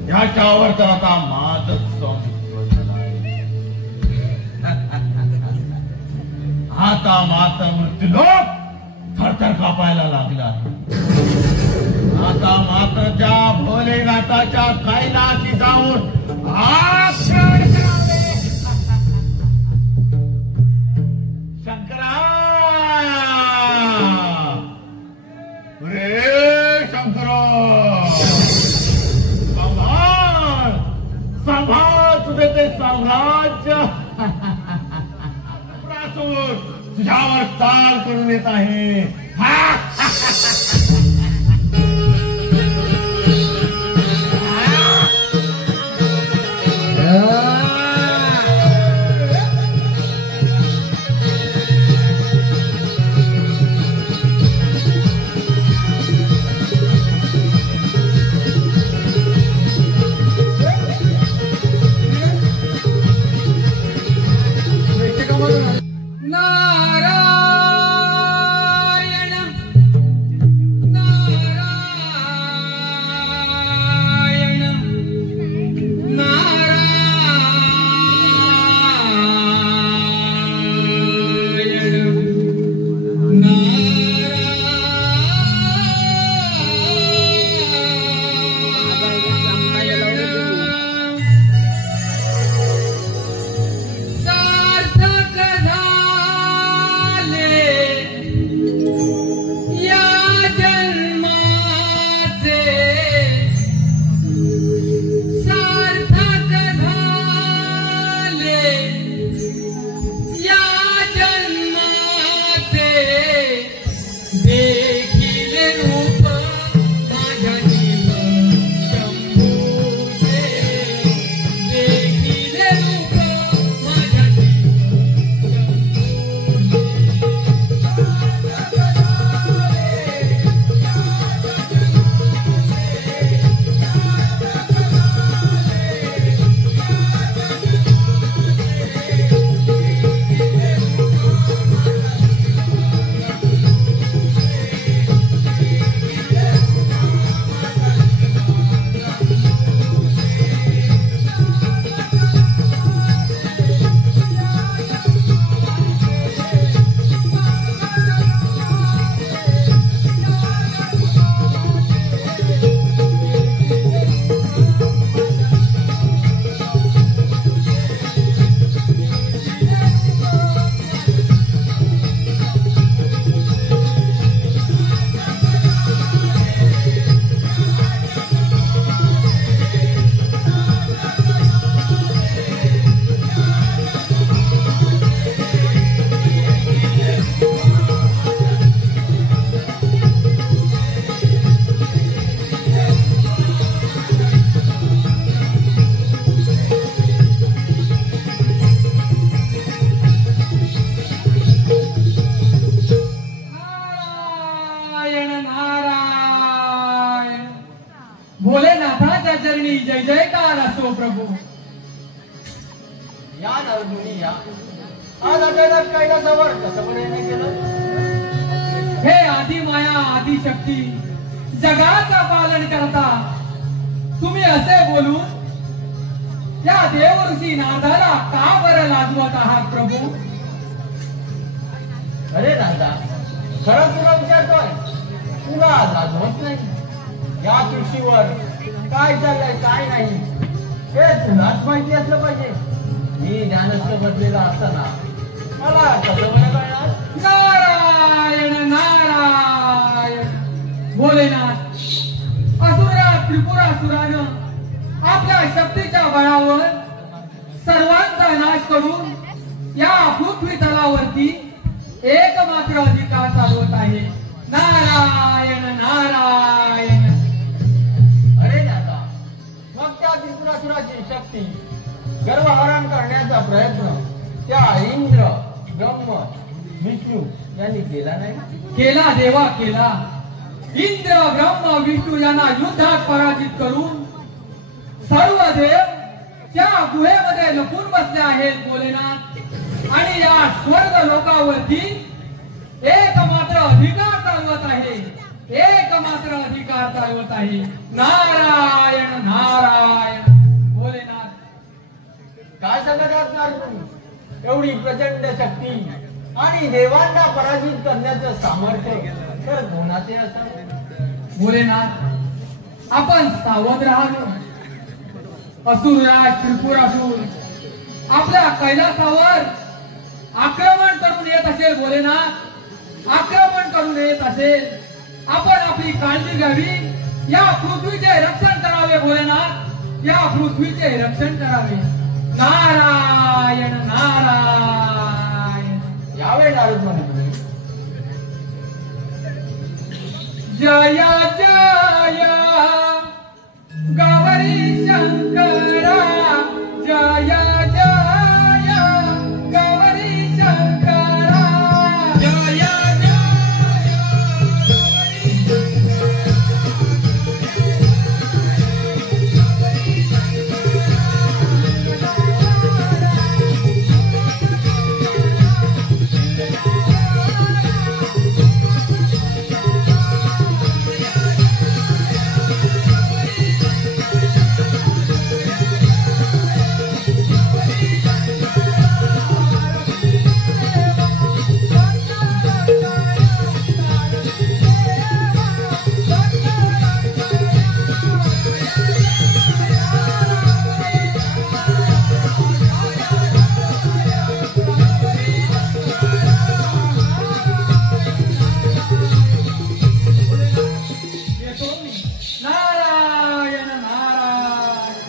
याच्यावर तर आता माझच स्वामित्व झालं आहे. आता मात्र मृत्यूलोक थरथर कापायला लागला. आता मात्र त्या भोलेनाथाच्या कैलासी जाऊन आक्रमण करावे. शंकरा, रे शंकरा, सांभाळ तुझे ते साम्राज्य. प्रासूर तुझ्यावर चाल करून येत आहे. भोलेनाथाच्या चरणी जय जयकार असो प्रभू. या नरमुनी या. आज अचानक कैलासावर कसं बरं येणं केलं? हे आदि माया आदि शक्ती जगाचा पालन करता तुम्ही असे बोलून या देवऋषी नारदाला का बरं लाजवत आहात प्रभू? अरे दादा, खरं तुला विचारतोय, तुला लाजवत नाही. या सृष्टीवर काय चाललंय काय नाही हे तुलाच माहिती असलं पाहिजे. मी ज्ञानस्थ बसलेला असताना मला कसं बरं कळणार? नारायण नारायण. भोलेनाथ असुरा त्रिपुरासुरानं आपल्या शक्तीच्या बळावर सर्वांचा नाश करून या पृथ्वी तलावरती एकमात्र अधिकार चालवत आहे. नारायण नारायण. अरे दादा, मग त्या त्रिपुरासुराची शक्ती गर्वहरण करण्याचा प्रयत्न त्या इंद्र ब्रह्म विष्णू यांनी केला नाही? केला देवा केला. इंद्र ब्रह्म विष्णू यांना युद्धात पराजित करून सर्व देव त्या गुहेमध्ये लपून बसले आहेत भोलेनाथ. आणि या स्वर्ग लोकावरती एकमात्र अधिकार चालवत आहे. एकमात्र अधिकार चालवत आहे. नारायण नारायण. एवढी प्रचंड शक्ती आणि देवांना पराजित करण्याचं सामर्थ्य तर कोणाचे असावे? भोलेनाथ, आपण सावध राहावे. असुरराज त्रिपुरासूर आपल्या कैलासावर आक्रमण करून येत असेल. भोलेनाथ, आक्रमण करून येत असेल, आपण आपली काळजी घ्यावी. या पृथ्वीचे रक्षण करावे. भोलेनाथ, या पृथ्वीचे रक्षण करावे. नारायण नारायण. यावे नारद मुनी. जय जय गौरी शंकरा, जय जय गौरी शंकरा, जय जय नारायण नारायण.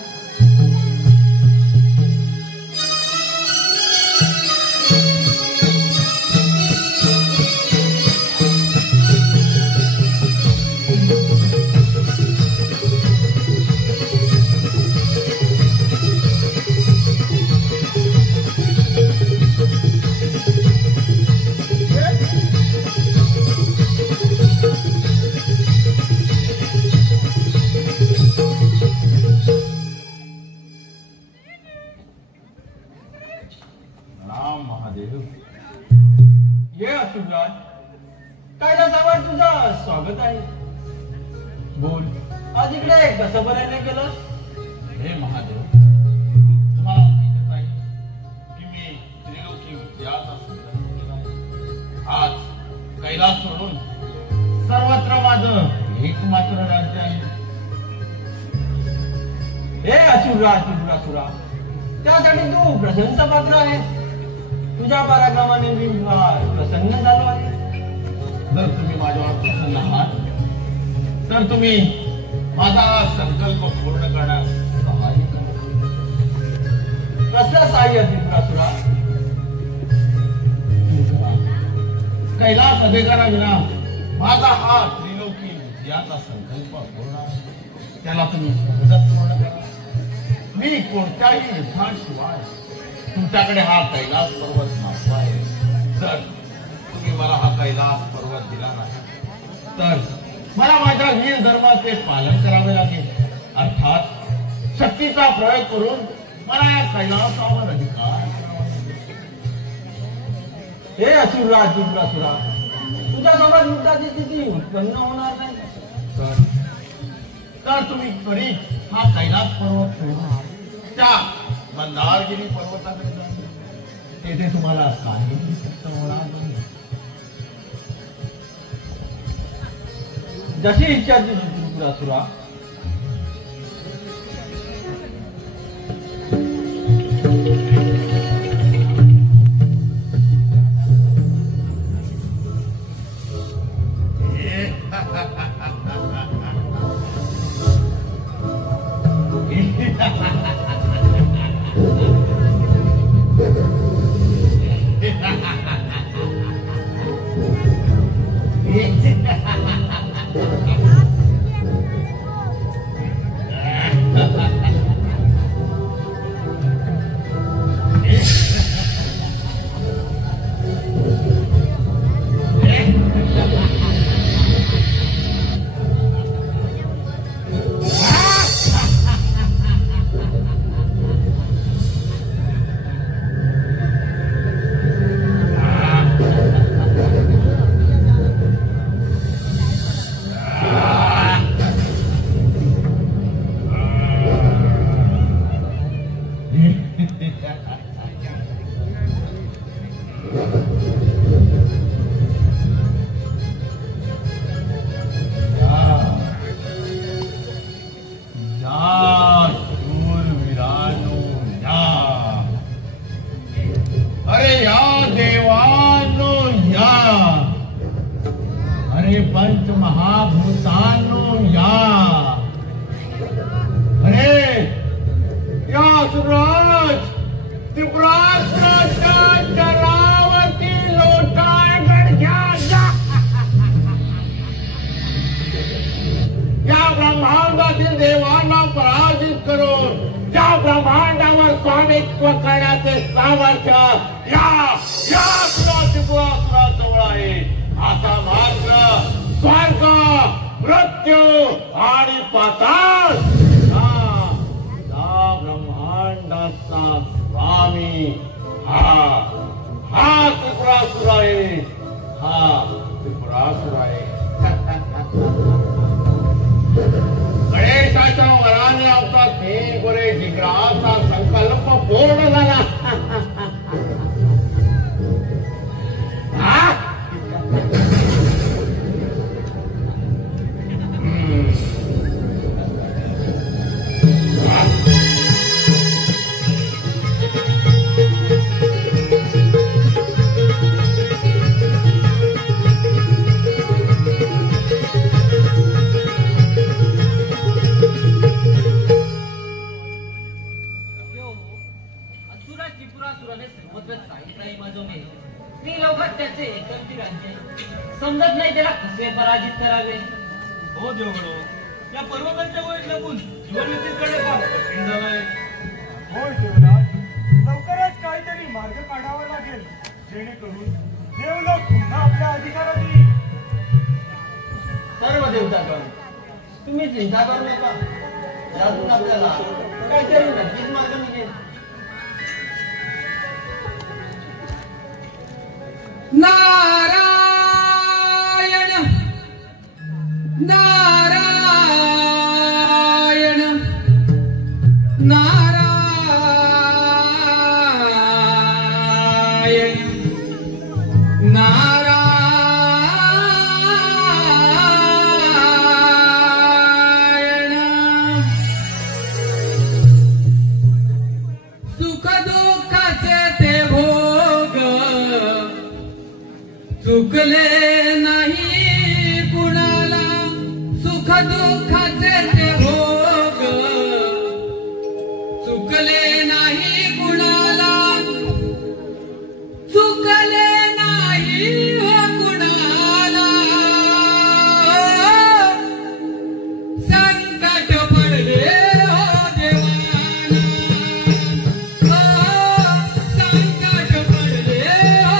राम महादेव. ये असुरराज, कैलासावर तुझं स्वागत आहे. बोल, आज इकडे कसं बरं नाही केलं? हे महादेव, तुम्हाला माहितच आहे की मी त्रिलोकी विद्याचा संकल्प केला आहे. आज कैलास सोडून सर्वत्र माझं एकमात्र राज्य आहे. हे असुरराज त्रिपुरासुरा, त्यासाठी तू प्रशंसा पात्र आहे. तुझ्या पराक्रमाने मी प्रसन्न झालो आहे. जर तुम्ही माझ्यावर प्रसन्न आहात तर तुम्ही माझा हा संकल्प पूर्ण करण्यास सहाय्य करा. कसलं साह्य त्रिपुरासुरा? कैलास अधिकाराविना माझा हा त्रिलोकी विद्याचा संकल्प पूर्ण आहे. त्याला तुम्ही सहजच पूर्ण करा. मी कोणत्याही युद्धाशिवाय तुमच्याकडे हा कैलास पर्वत मागतो आहे. जर तुम्ही मला हा कैलास पर्वत दिला नाही तर मला माझ्या वीर धर्माचे पालन करावे लागेल. अर्थात शक्तीचा प्रयोग करून मला या कैलासावर अधिकार करावा लागेल. हे असुरराज त्रिपुरासुरा, तुझ्यासोबत युद्धाची स्थिती उत्पन्न होणार नाही. तर तुम्ही त्वरित हा कैलास पर्वत सोडून त्या मंदारगिरी पर्वताकडे जा. तेथे तुम्हाला काही दिसत होणार नाही. जशी इच्छा तुझी त्रिपुरासुरा. स्वामित्व करण्याचे सामर्थ्य या त्रिपुरासुराजवळ आहे. आता मात्र स्वर्ग, मृत्यू आणि पाताळ या ब्रह्मांडाचा स्वामी हा त्रिपुरासुर आहे. हा त्रिपुरासुर आहे. गणेशाच्या वराने आमचा 3 गोरे जिग्राचा संकल्प पूर्ण झाला. समजत नाही त्याला कसे पराजित करावे. हो देवगडो, त्या पर्वतांच्या वळीत लागून जीवननीतीकडे फार कठीण झालंय. होय देवराज, लवकरच काहीतरी मार्ग काढावा लागेल जेणेकरून देवलोक पुन्हा आपल्या अधिकारात येईल. सर्व देवतागण तुम्ही चिंता करू नका. यातून आपल्याला काहीतरी नक्कीच मार्ग मिळेल. नारायण नारायण नारायण नारायण सुख दुःखाचे ते भोग चुकले नाही कुणाला. सुख दुःखाचे ते भोग चुकले नाही कुणाला. चुकले नाही हो कुणाला. संकट पडले हो देवाला. संकट पडले हो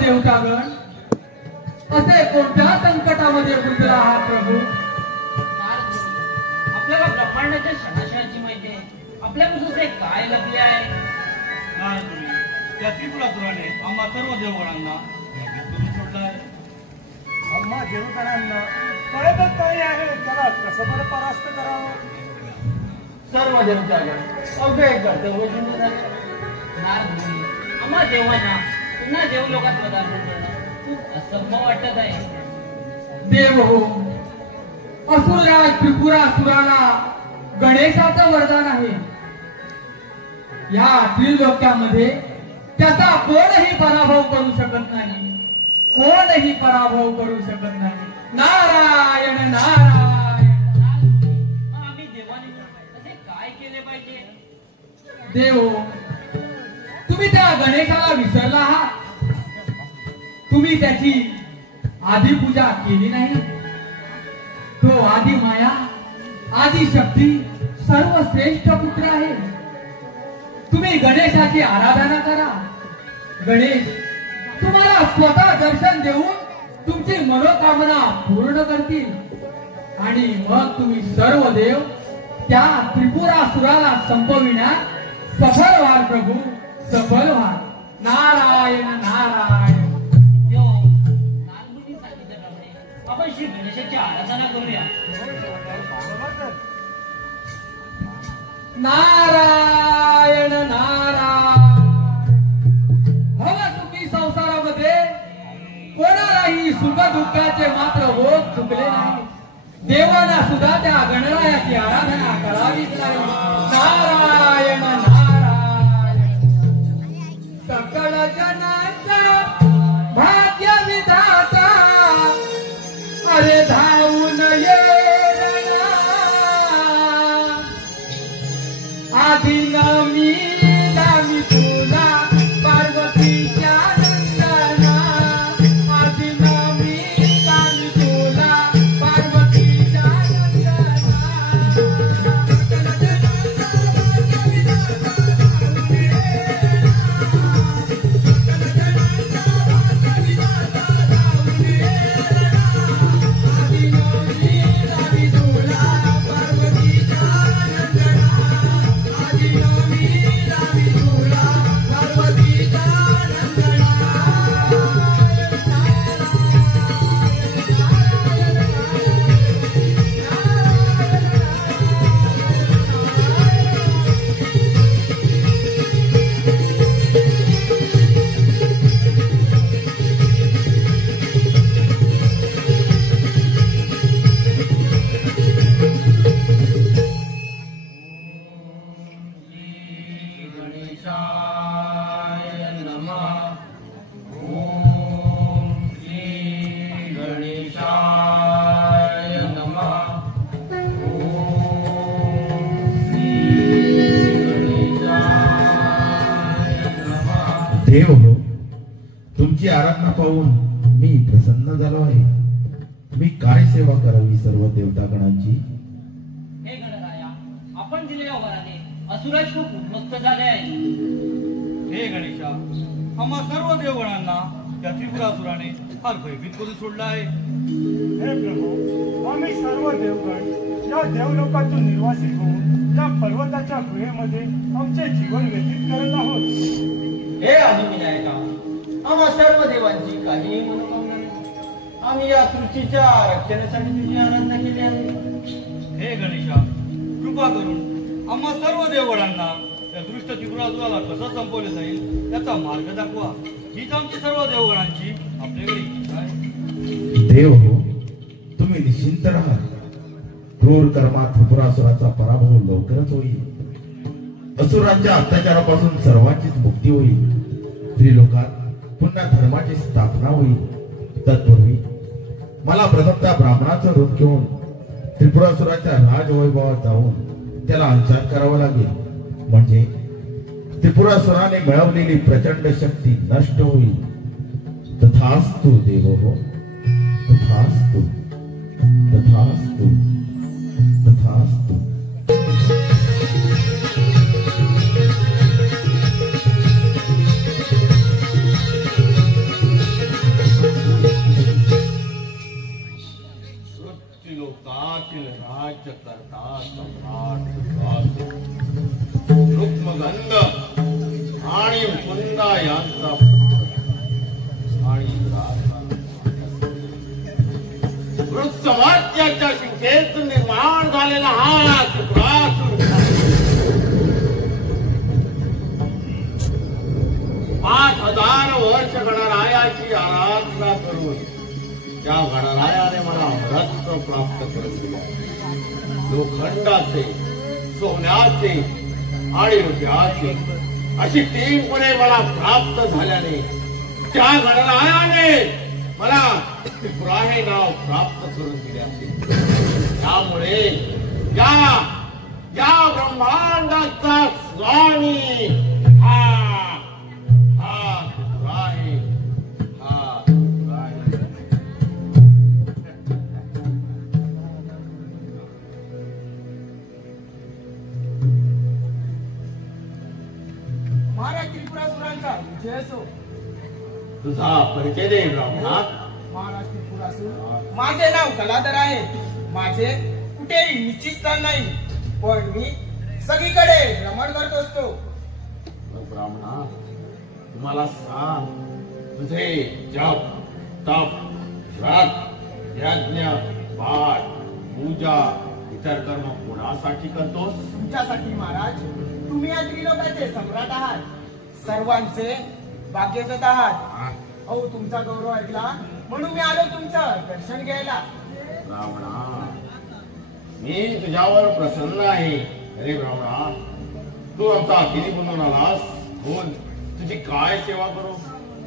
देवतागण असे कोणत्या संकटामध्ये गुंतला हा प्रभू? आपल्याला ब्रह्मांडाच्या क्षणाशांची माहिती आहे. आपल्यापासून ते काय लपले आहे? त्या त्रिपुरासुराने आम्हा सर्व देवगणांना करून सोडलाय. आम्हा देवगणांना कळतच नाही आहे त्याला कसं बरं परास्त करावं. सर्व देवतागण अवघे कर्तव्य सिद्ध झाले. आम्हा देवांना पुन्हा देवलोकात पदार्पण करणं खूप असंभव वाटत आहे. देव हो, असुरराज त्रिपुरासुराला गणेशाचं वरदान आहे. या त्रिलोक्यामध्ये त्याचा कोणही पराभव करू शकत नाही. कोणही पराभव करू शकत नाही. नारायण नारायण देव तुम्ही त्या गणेशाला विसरला आहात. तुम्ही त्याची आधी पूजा केली नाही. तो आदी माया आदी शक्ती सर्वश्रेष्ठ पुत्र आहे. तुम्ही गणेशाची आराधना करा. गणेश तुम्हाला स्वतः दर्शन देऊन तुमची मनोकामना पूर्ण करतील आणि मग तुम्ही सर्व देव त्या त्रिपुरासुराला संपविण्यात सफल व्हाल. प्रभू सफल व्हाल. नारायण नारायण. नागमती सांगितल्याप्रमाणे आपण श्री गणेशाची आराधना करूया. नारायण नारायण. भवसुखी संसारामध्ये कोणालाही सुख दुःखाचे मात्र होत चुकले नाही. देवाना सुद्धा त्या गणरायाची आराधना करावीच लागली. नारायण नारायण. सकळ जनाचा भाग्य विधाता अरे धावून ये रणा. आधी मी तुला पार्वतीच्या नंदना. आधी मी तुला पार्वतीच्या नंदना. देव हो, तुमची आराधना पाहून मी प्रसन्न झालो आहे. मी काय सेवा करावी सर्व देवतागणांची. हे गणराया, आपण दिलेल्या वराने असुराज खूप उन्मत्त झाले आहे. हे गणेशा, आम्हा सर्व देवगणांना त्या त्रिपुरासुराने फार भयभीत करून सोडला आहे. हे प्रभू, आम्ही सर्व देवगण या देवलोकातून निर्वासित होऊन या पर्वताच्या गुहेमध्ये आमचे जीवन व्यतीत करत आहोत. हे आदिविनायका, आम्हा सर्व देवांची काहीही मनोकामना नाही. आम्ही या सृष्टीच्या रक्षणासाठी तुझी आराधना केली आहे. हे गणेशा, कृपा करून आम्हा सर्व देवगणांना त्या दृष्ट त्रिपुरासुराला कसं संपवले जाईल त्याचा मार्ग दाखवा. हीच आमची सर्व देवगणांची आपल्याकडे इच्छा आहे. देव हो, तुम्ही निश्चिंत राहा. क्रूर कर्मात त्रिपुरासुराचा पराभव लवकरच होईल. असुरांच्या अत्याचारापासून सर्वांचीच मुक्ती होईल. त्रिलोकात पुन्हा धर्माची स्थापना होईल. तत्पूर्वी मला प्रथमतः ब्राह्मणाचं रूप घेऊन त्रिपुरासुराच्या राजवैभवात जाऊन त्याला अंचार करावा लागेल. म्हणजे त्रिपुरासुराने मिळवलेली प्रचंड शक्ती नष्ट होईल. तथास्तु देव हो, तथास्तु तथास्तु तथास्तु. लोकातील राज्यकर्ता सम्राट रुक्मगंध आणि मुकुंदा यांचा आणि वृक्षवाद्याच्या शिंकेत निर्माण झालेला हा त्रिपुरासुर 5000 वर्ष गणरायाची आराधना करून त्या गणरायाने मला अमरत्व प्राप्त करून दिले. लोखंडाचे, सोन्याचे आणि रुपयाचे अशी 3 गुणे मला प्राप्त झाल्याने त्या गणरायाने मला त्रिपुरा हे नाव प्राप्त करून दिले असेल. त्यामुळे या या ब्रह्मांडाचा स्वामी हा राही महाराज त्रिपुरासुरांचा जय असो. तुझा परिचय दे ब्राह्मणा. महाराज त्रिपुरासुर, माझे नाव कलाधर आहे. माझे कुठेही निश्चित स्थान नाही, पण मी सगळीकडे भ्रमण करत असतो. ब्राह्मणा, तुम्हाला सांग, तुझे जप तप व्रत यज्ञ पाठ पूजा इतर कर्म कोणासाठी करतोस? तुमच्यासाठी महाराज. तुम्ही या त्रिलोकाचे सम्राट आहात, सर्वांचे भाग्यजत आहात. अहो, तुमचा गौरव ऐकला म्हणून मी आलो तुमचं दर्शन घ्यायला. ब्राह्मणा, मी तुझ्यावर प्रसन्न आहे. अरे ब्राह्मणा, तू आमचा अतिथी बनून आलास. बोल, तुझी काय सेवा करू?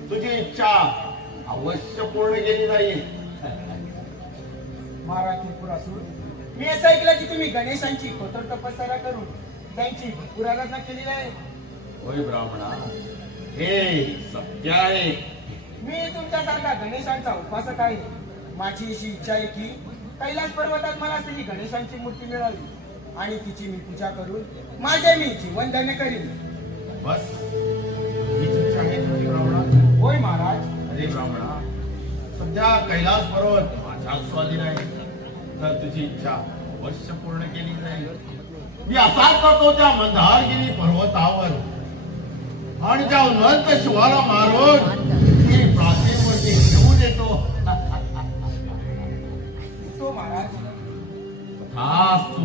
तुझी इच्छा अवश्य पूर्ण केली जाईल. महाराज त्रिपुरासुर, मी असं ऐकलं की तुम्ही गणेशांची कठोर तपस्या करून त्यांची भरपूर आराधना केलेली आहे. होय ब्राह्मणा, हे सत्य आहे. मी तुमच्यासारखा गणेशांचा उपासक आहे. माझी अशी इच्छा आहे की कैलास पर्वतात मला श्री गणेशांची मूर्ती मिळावी आणि तिची मी पूजा करून माझे मी जीवन धन्य करीन. बस हीच इच्छा आहे तुझी ब्राह्मणा? होय महाराज. अरे ब्राह्मणा, सध्या कैलास पर्वत माझ्या स्वाधीन आहे, तर तुझी इच्छा अवश्य पूर्ण केली जाईल. मी असाच जातो त्या मंदारगिरी पर्वतावर आणि त्या उन्नत शिवाला मारून मी प्राचीनवरती घेऊन येतो. तो महाराज. तथास्तु.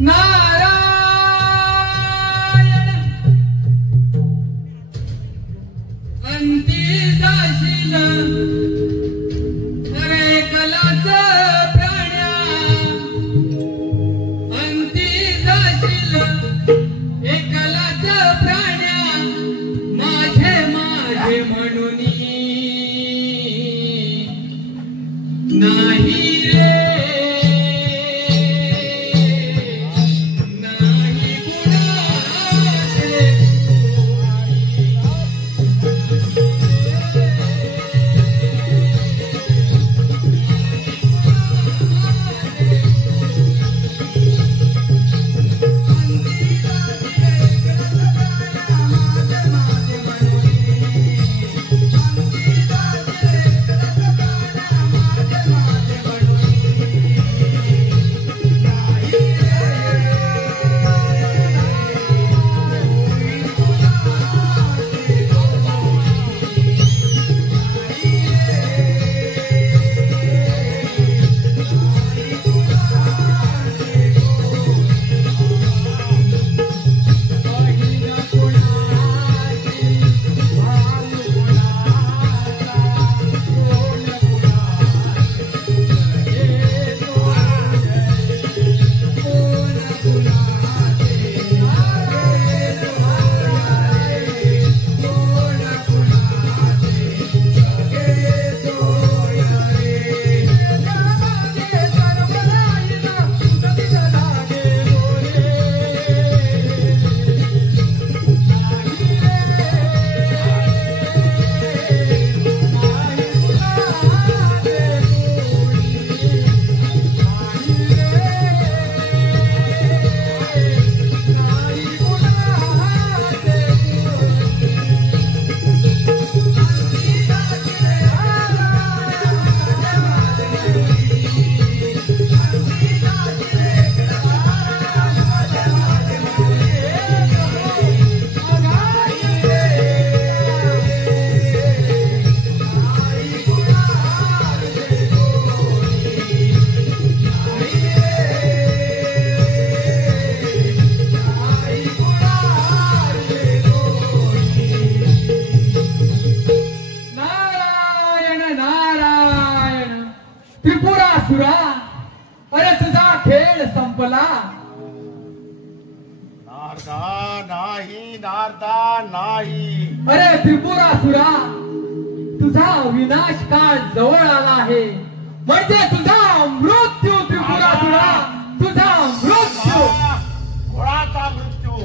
नारायण अंती जाशील अरे कलाच प्राण्या अंती जाशील एकलाच प्राण्या माझे माझे म्हणून नाही रे त्रिपुरासुरा अरे तुझा खेळ संपला नारदा नाही नारदा नाही अरे त्रिपुरासुरा तुझा विनाश काळ जवळ आला आहे म्हणजे तुझा मृत्यू त्रिपुरासुरा तुझा मृत्यू कोणाचा मृत्यू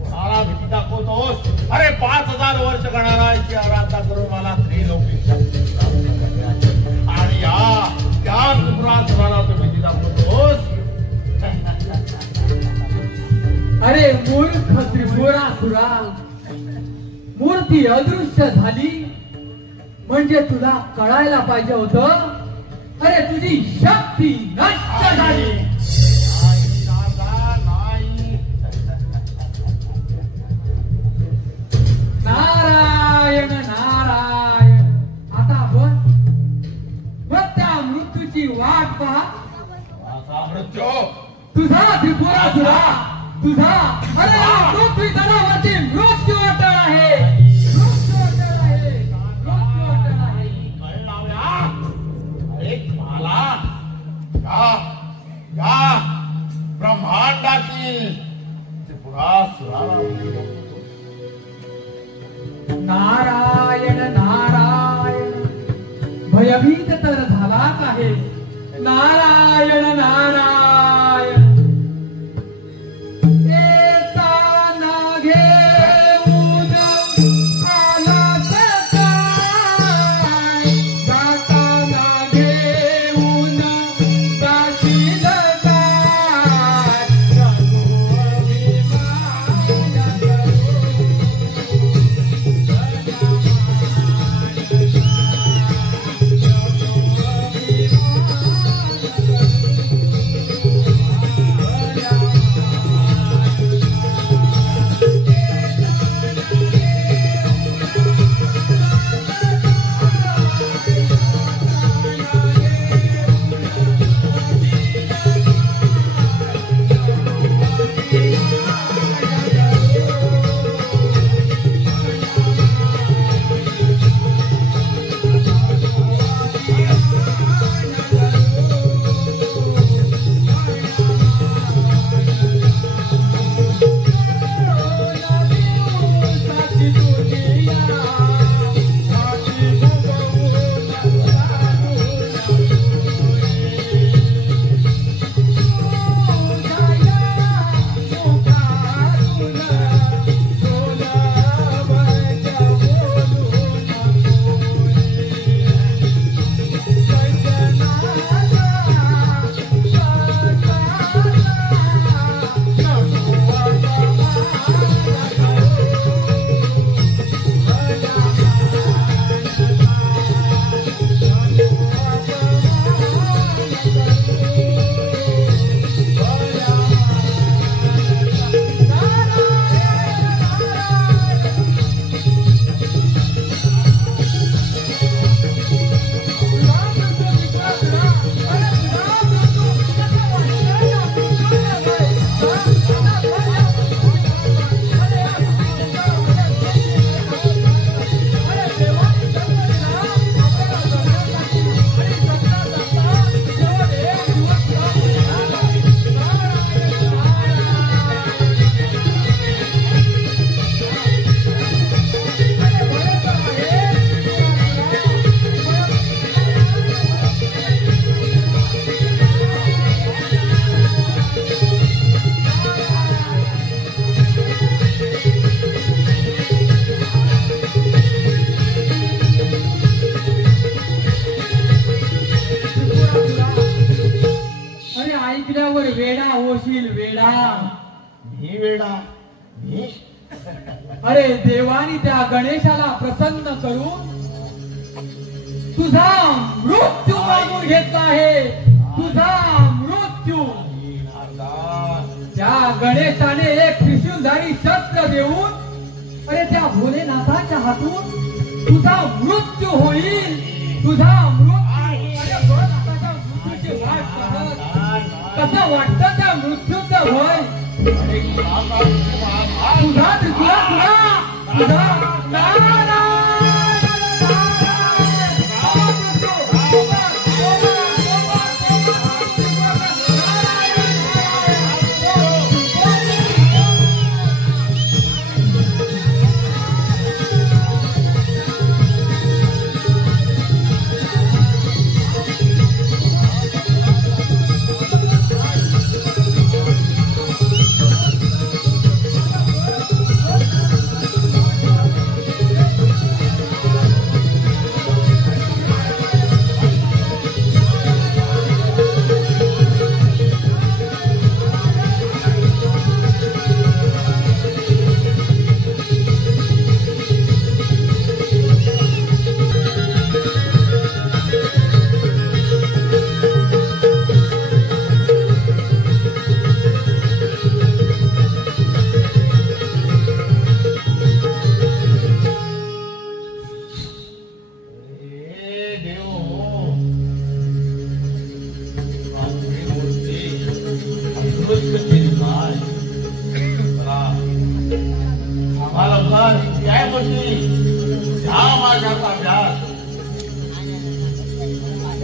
कोणाला भीती दाखवतोस अरे 5000 वर्ष गणरायाची आराधना करून मला त्रिलोकी शक्ती प्राप्त करण्याची आणि त्या त्रिपुरासुराला तू भीती दाखवतोस अरे मूर्ख त्रिपुरासुरा मूर्ती अदृश्य झाली म्हणजे तुला कळायला पाहिजे होतं अरे तुझी शक्ती नष्ट झाली नारायण नारायण आता आपण मग त्या मृत्यूची वाट पहा मृत्यू तुझा त्रिपुरासुरा तुझा अरे पृथ्वी तलावरती मृत्यू अटळ आहे मृत्यू अटळ आहे मृत्यू अटळ आहे अरे मला या ब्रह्मांडातील त्रिपुरासुराला नारायण नारायण भयभीत तर झालाच आहे नारायण नारायण येताना घेऊन आलात काय जाताना घेऊन जाशील काय जगू अभिमान वेडा मी वेडा मी अरे देवानी त्या गणेशाला प्रसन्न करून तुझा मृत्यू मागून घेतला आहे. तुझा मृत्यू. त्या गणेशाने एक त्रिशूलधारी शस्त्र देऊन अरे त्या भोलेनाथाच्या हातून तुझा मृत्यू होईल. तुझा मृत्यू. अरे भोलेनाथाच्या मृत्यूची वाट पाहत कसं वाटतं त्या मृत्यूचं होय. तुझा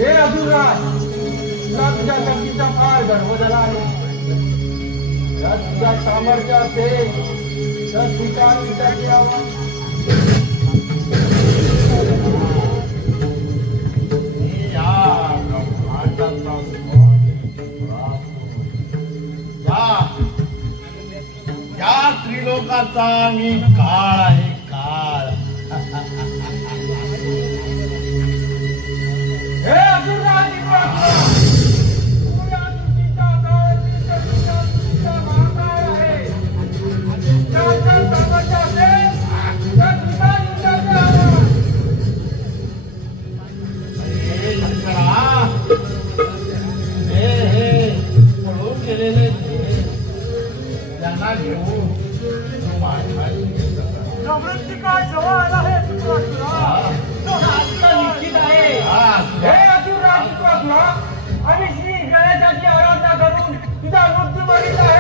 हे अधुराज, तुला तुझ्या शक्तीचा फार गर्व झाला आहे. जर तुझ्या सामर्थ्य असेल तर स्वीकार विचार केला. या त्रिलोकाचा मी काळ आहे काळ. हे अधुराज, तुझ्या तुझीचा काळाची शक्तीचा महाकाळ आहे. त्याच्या सामर्थ्य असेल तर स्वीकार विचार केला. हे पळून गेलेले त्यांना घेऊन मृत्यूकाळ जवळ आला आहे. निश्चित आहे. हे अधुराज, आम्ही श्री गणेशाची आराधना करून तुझा मृत्यू बघितला आहे.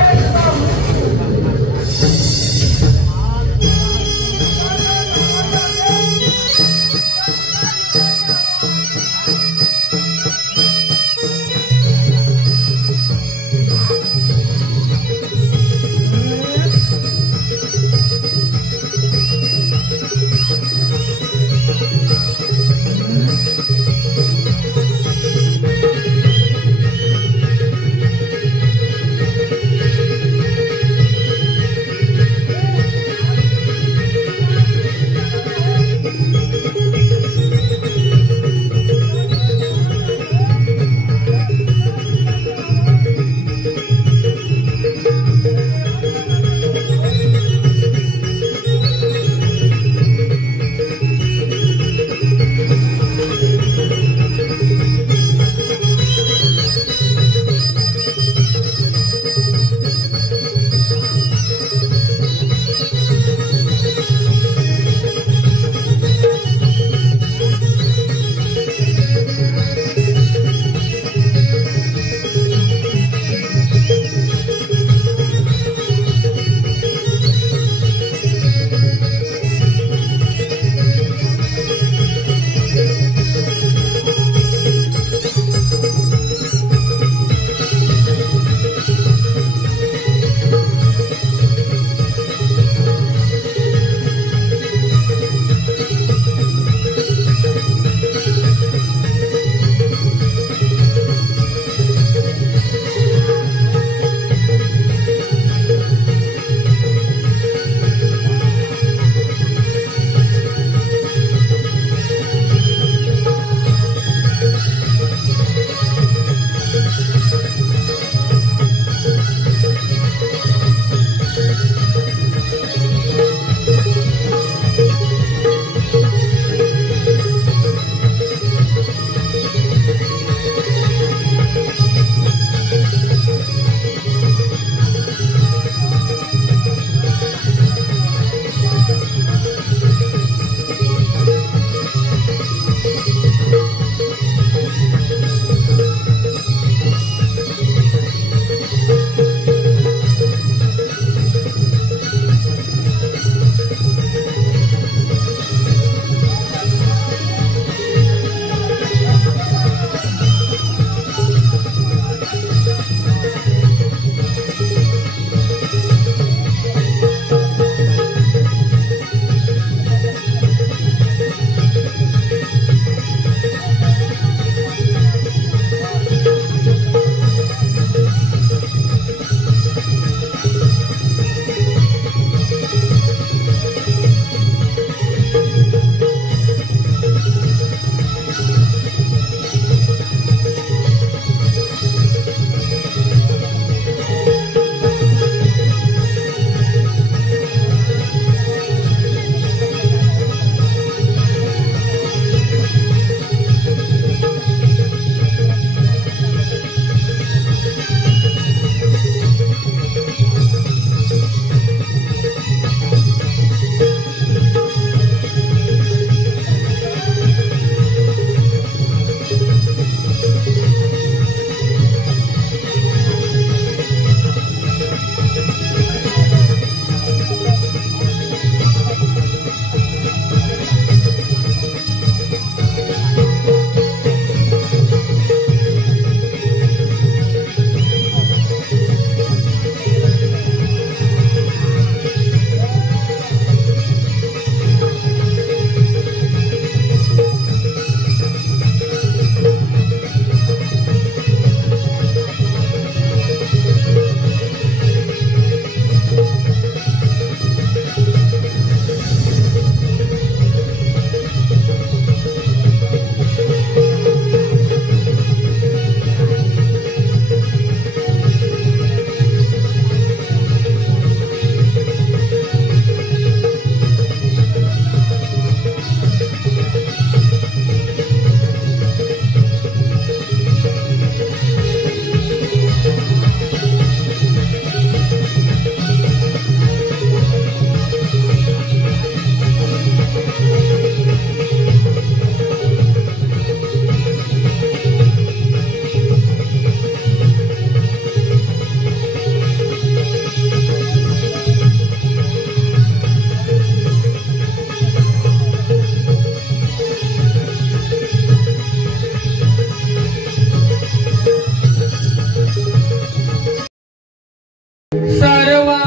सर्वा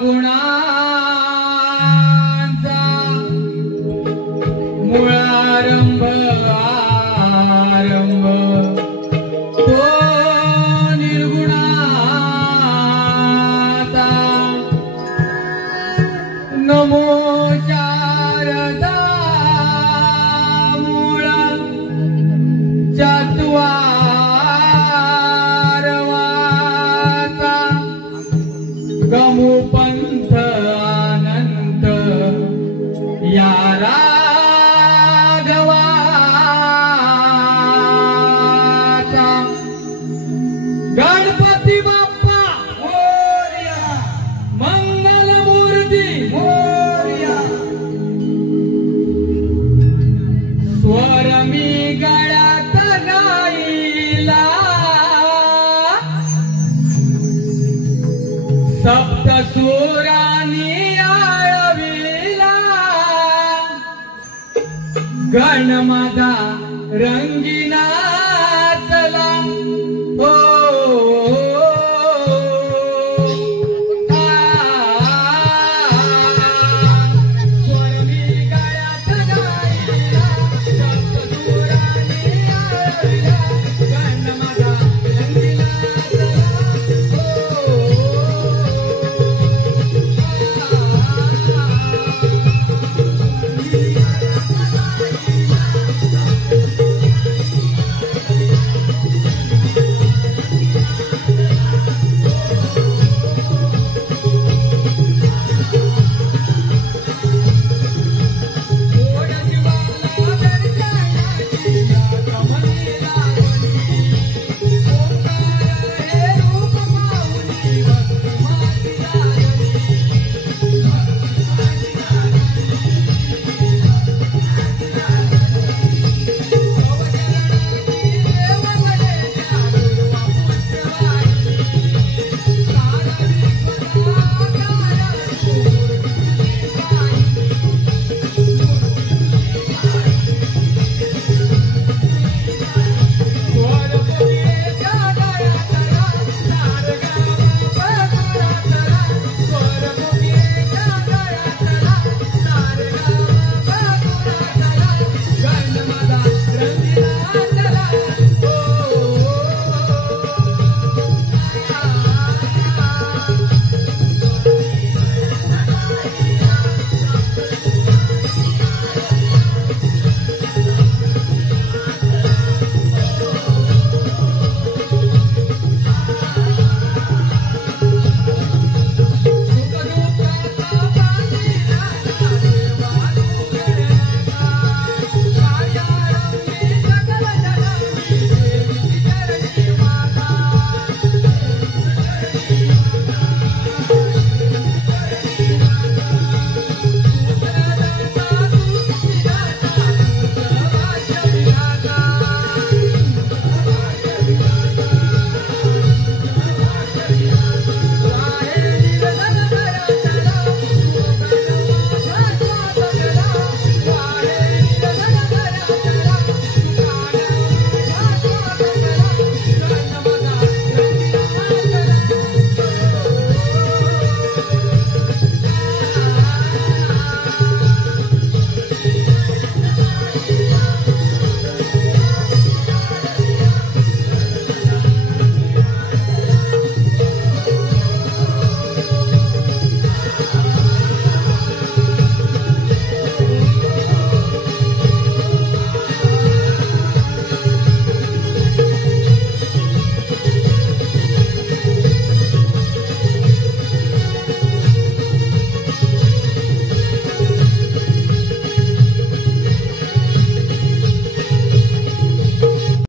गुणांचा मुळारंभ आरंभ तो निर्गुणाचा नमो शारदा मूळ चत्वारवाचा गमु पंथ अनंत या राघवाचा गणपती बाप्पा मोरया मंगल मूर्ती मोरया स्वर मी गळ्यात गाईला सप्त सुरानी आळविला गण माझा रंगी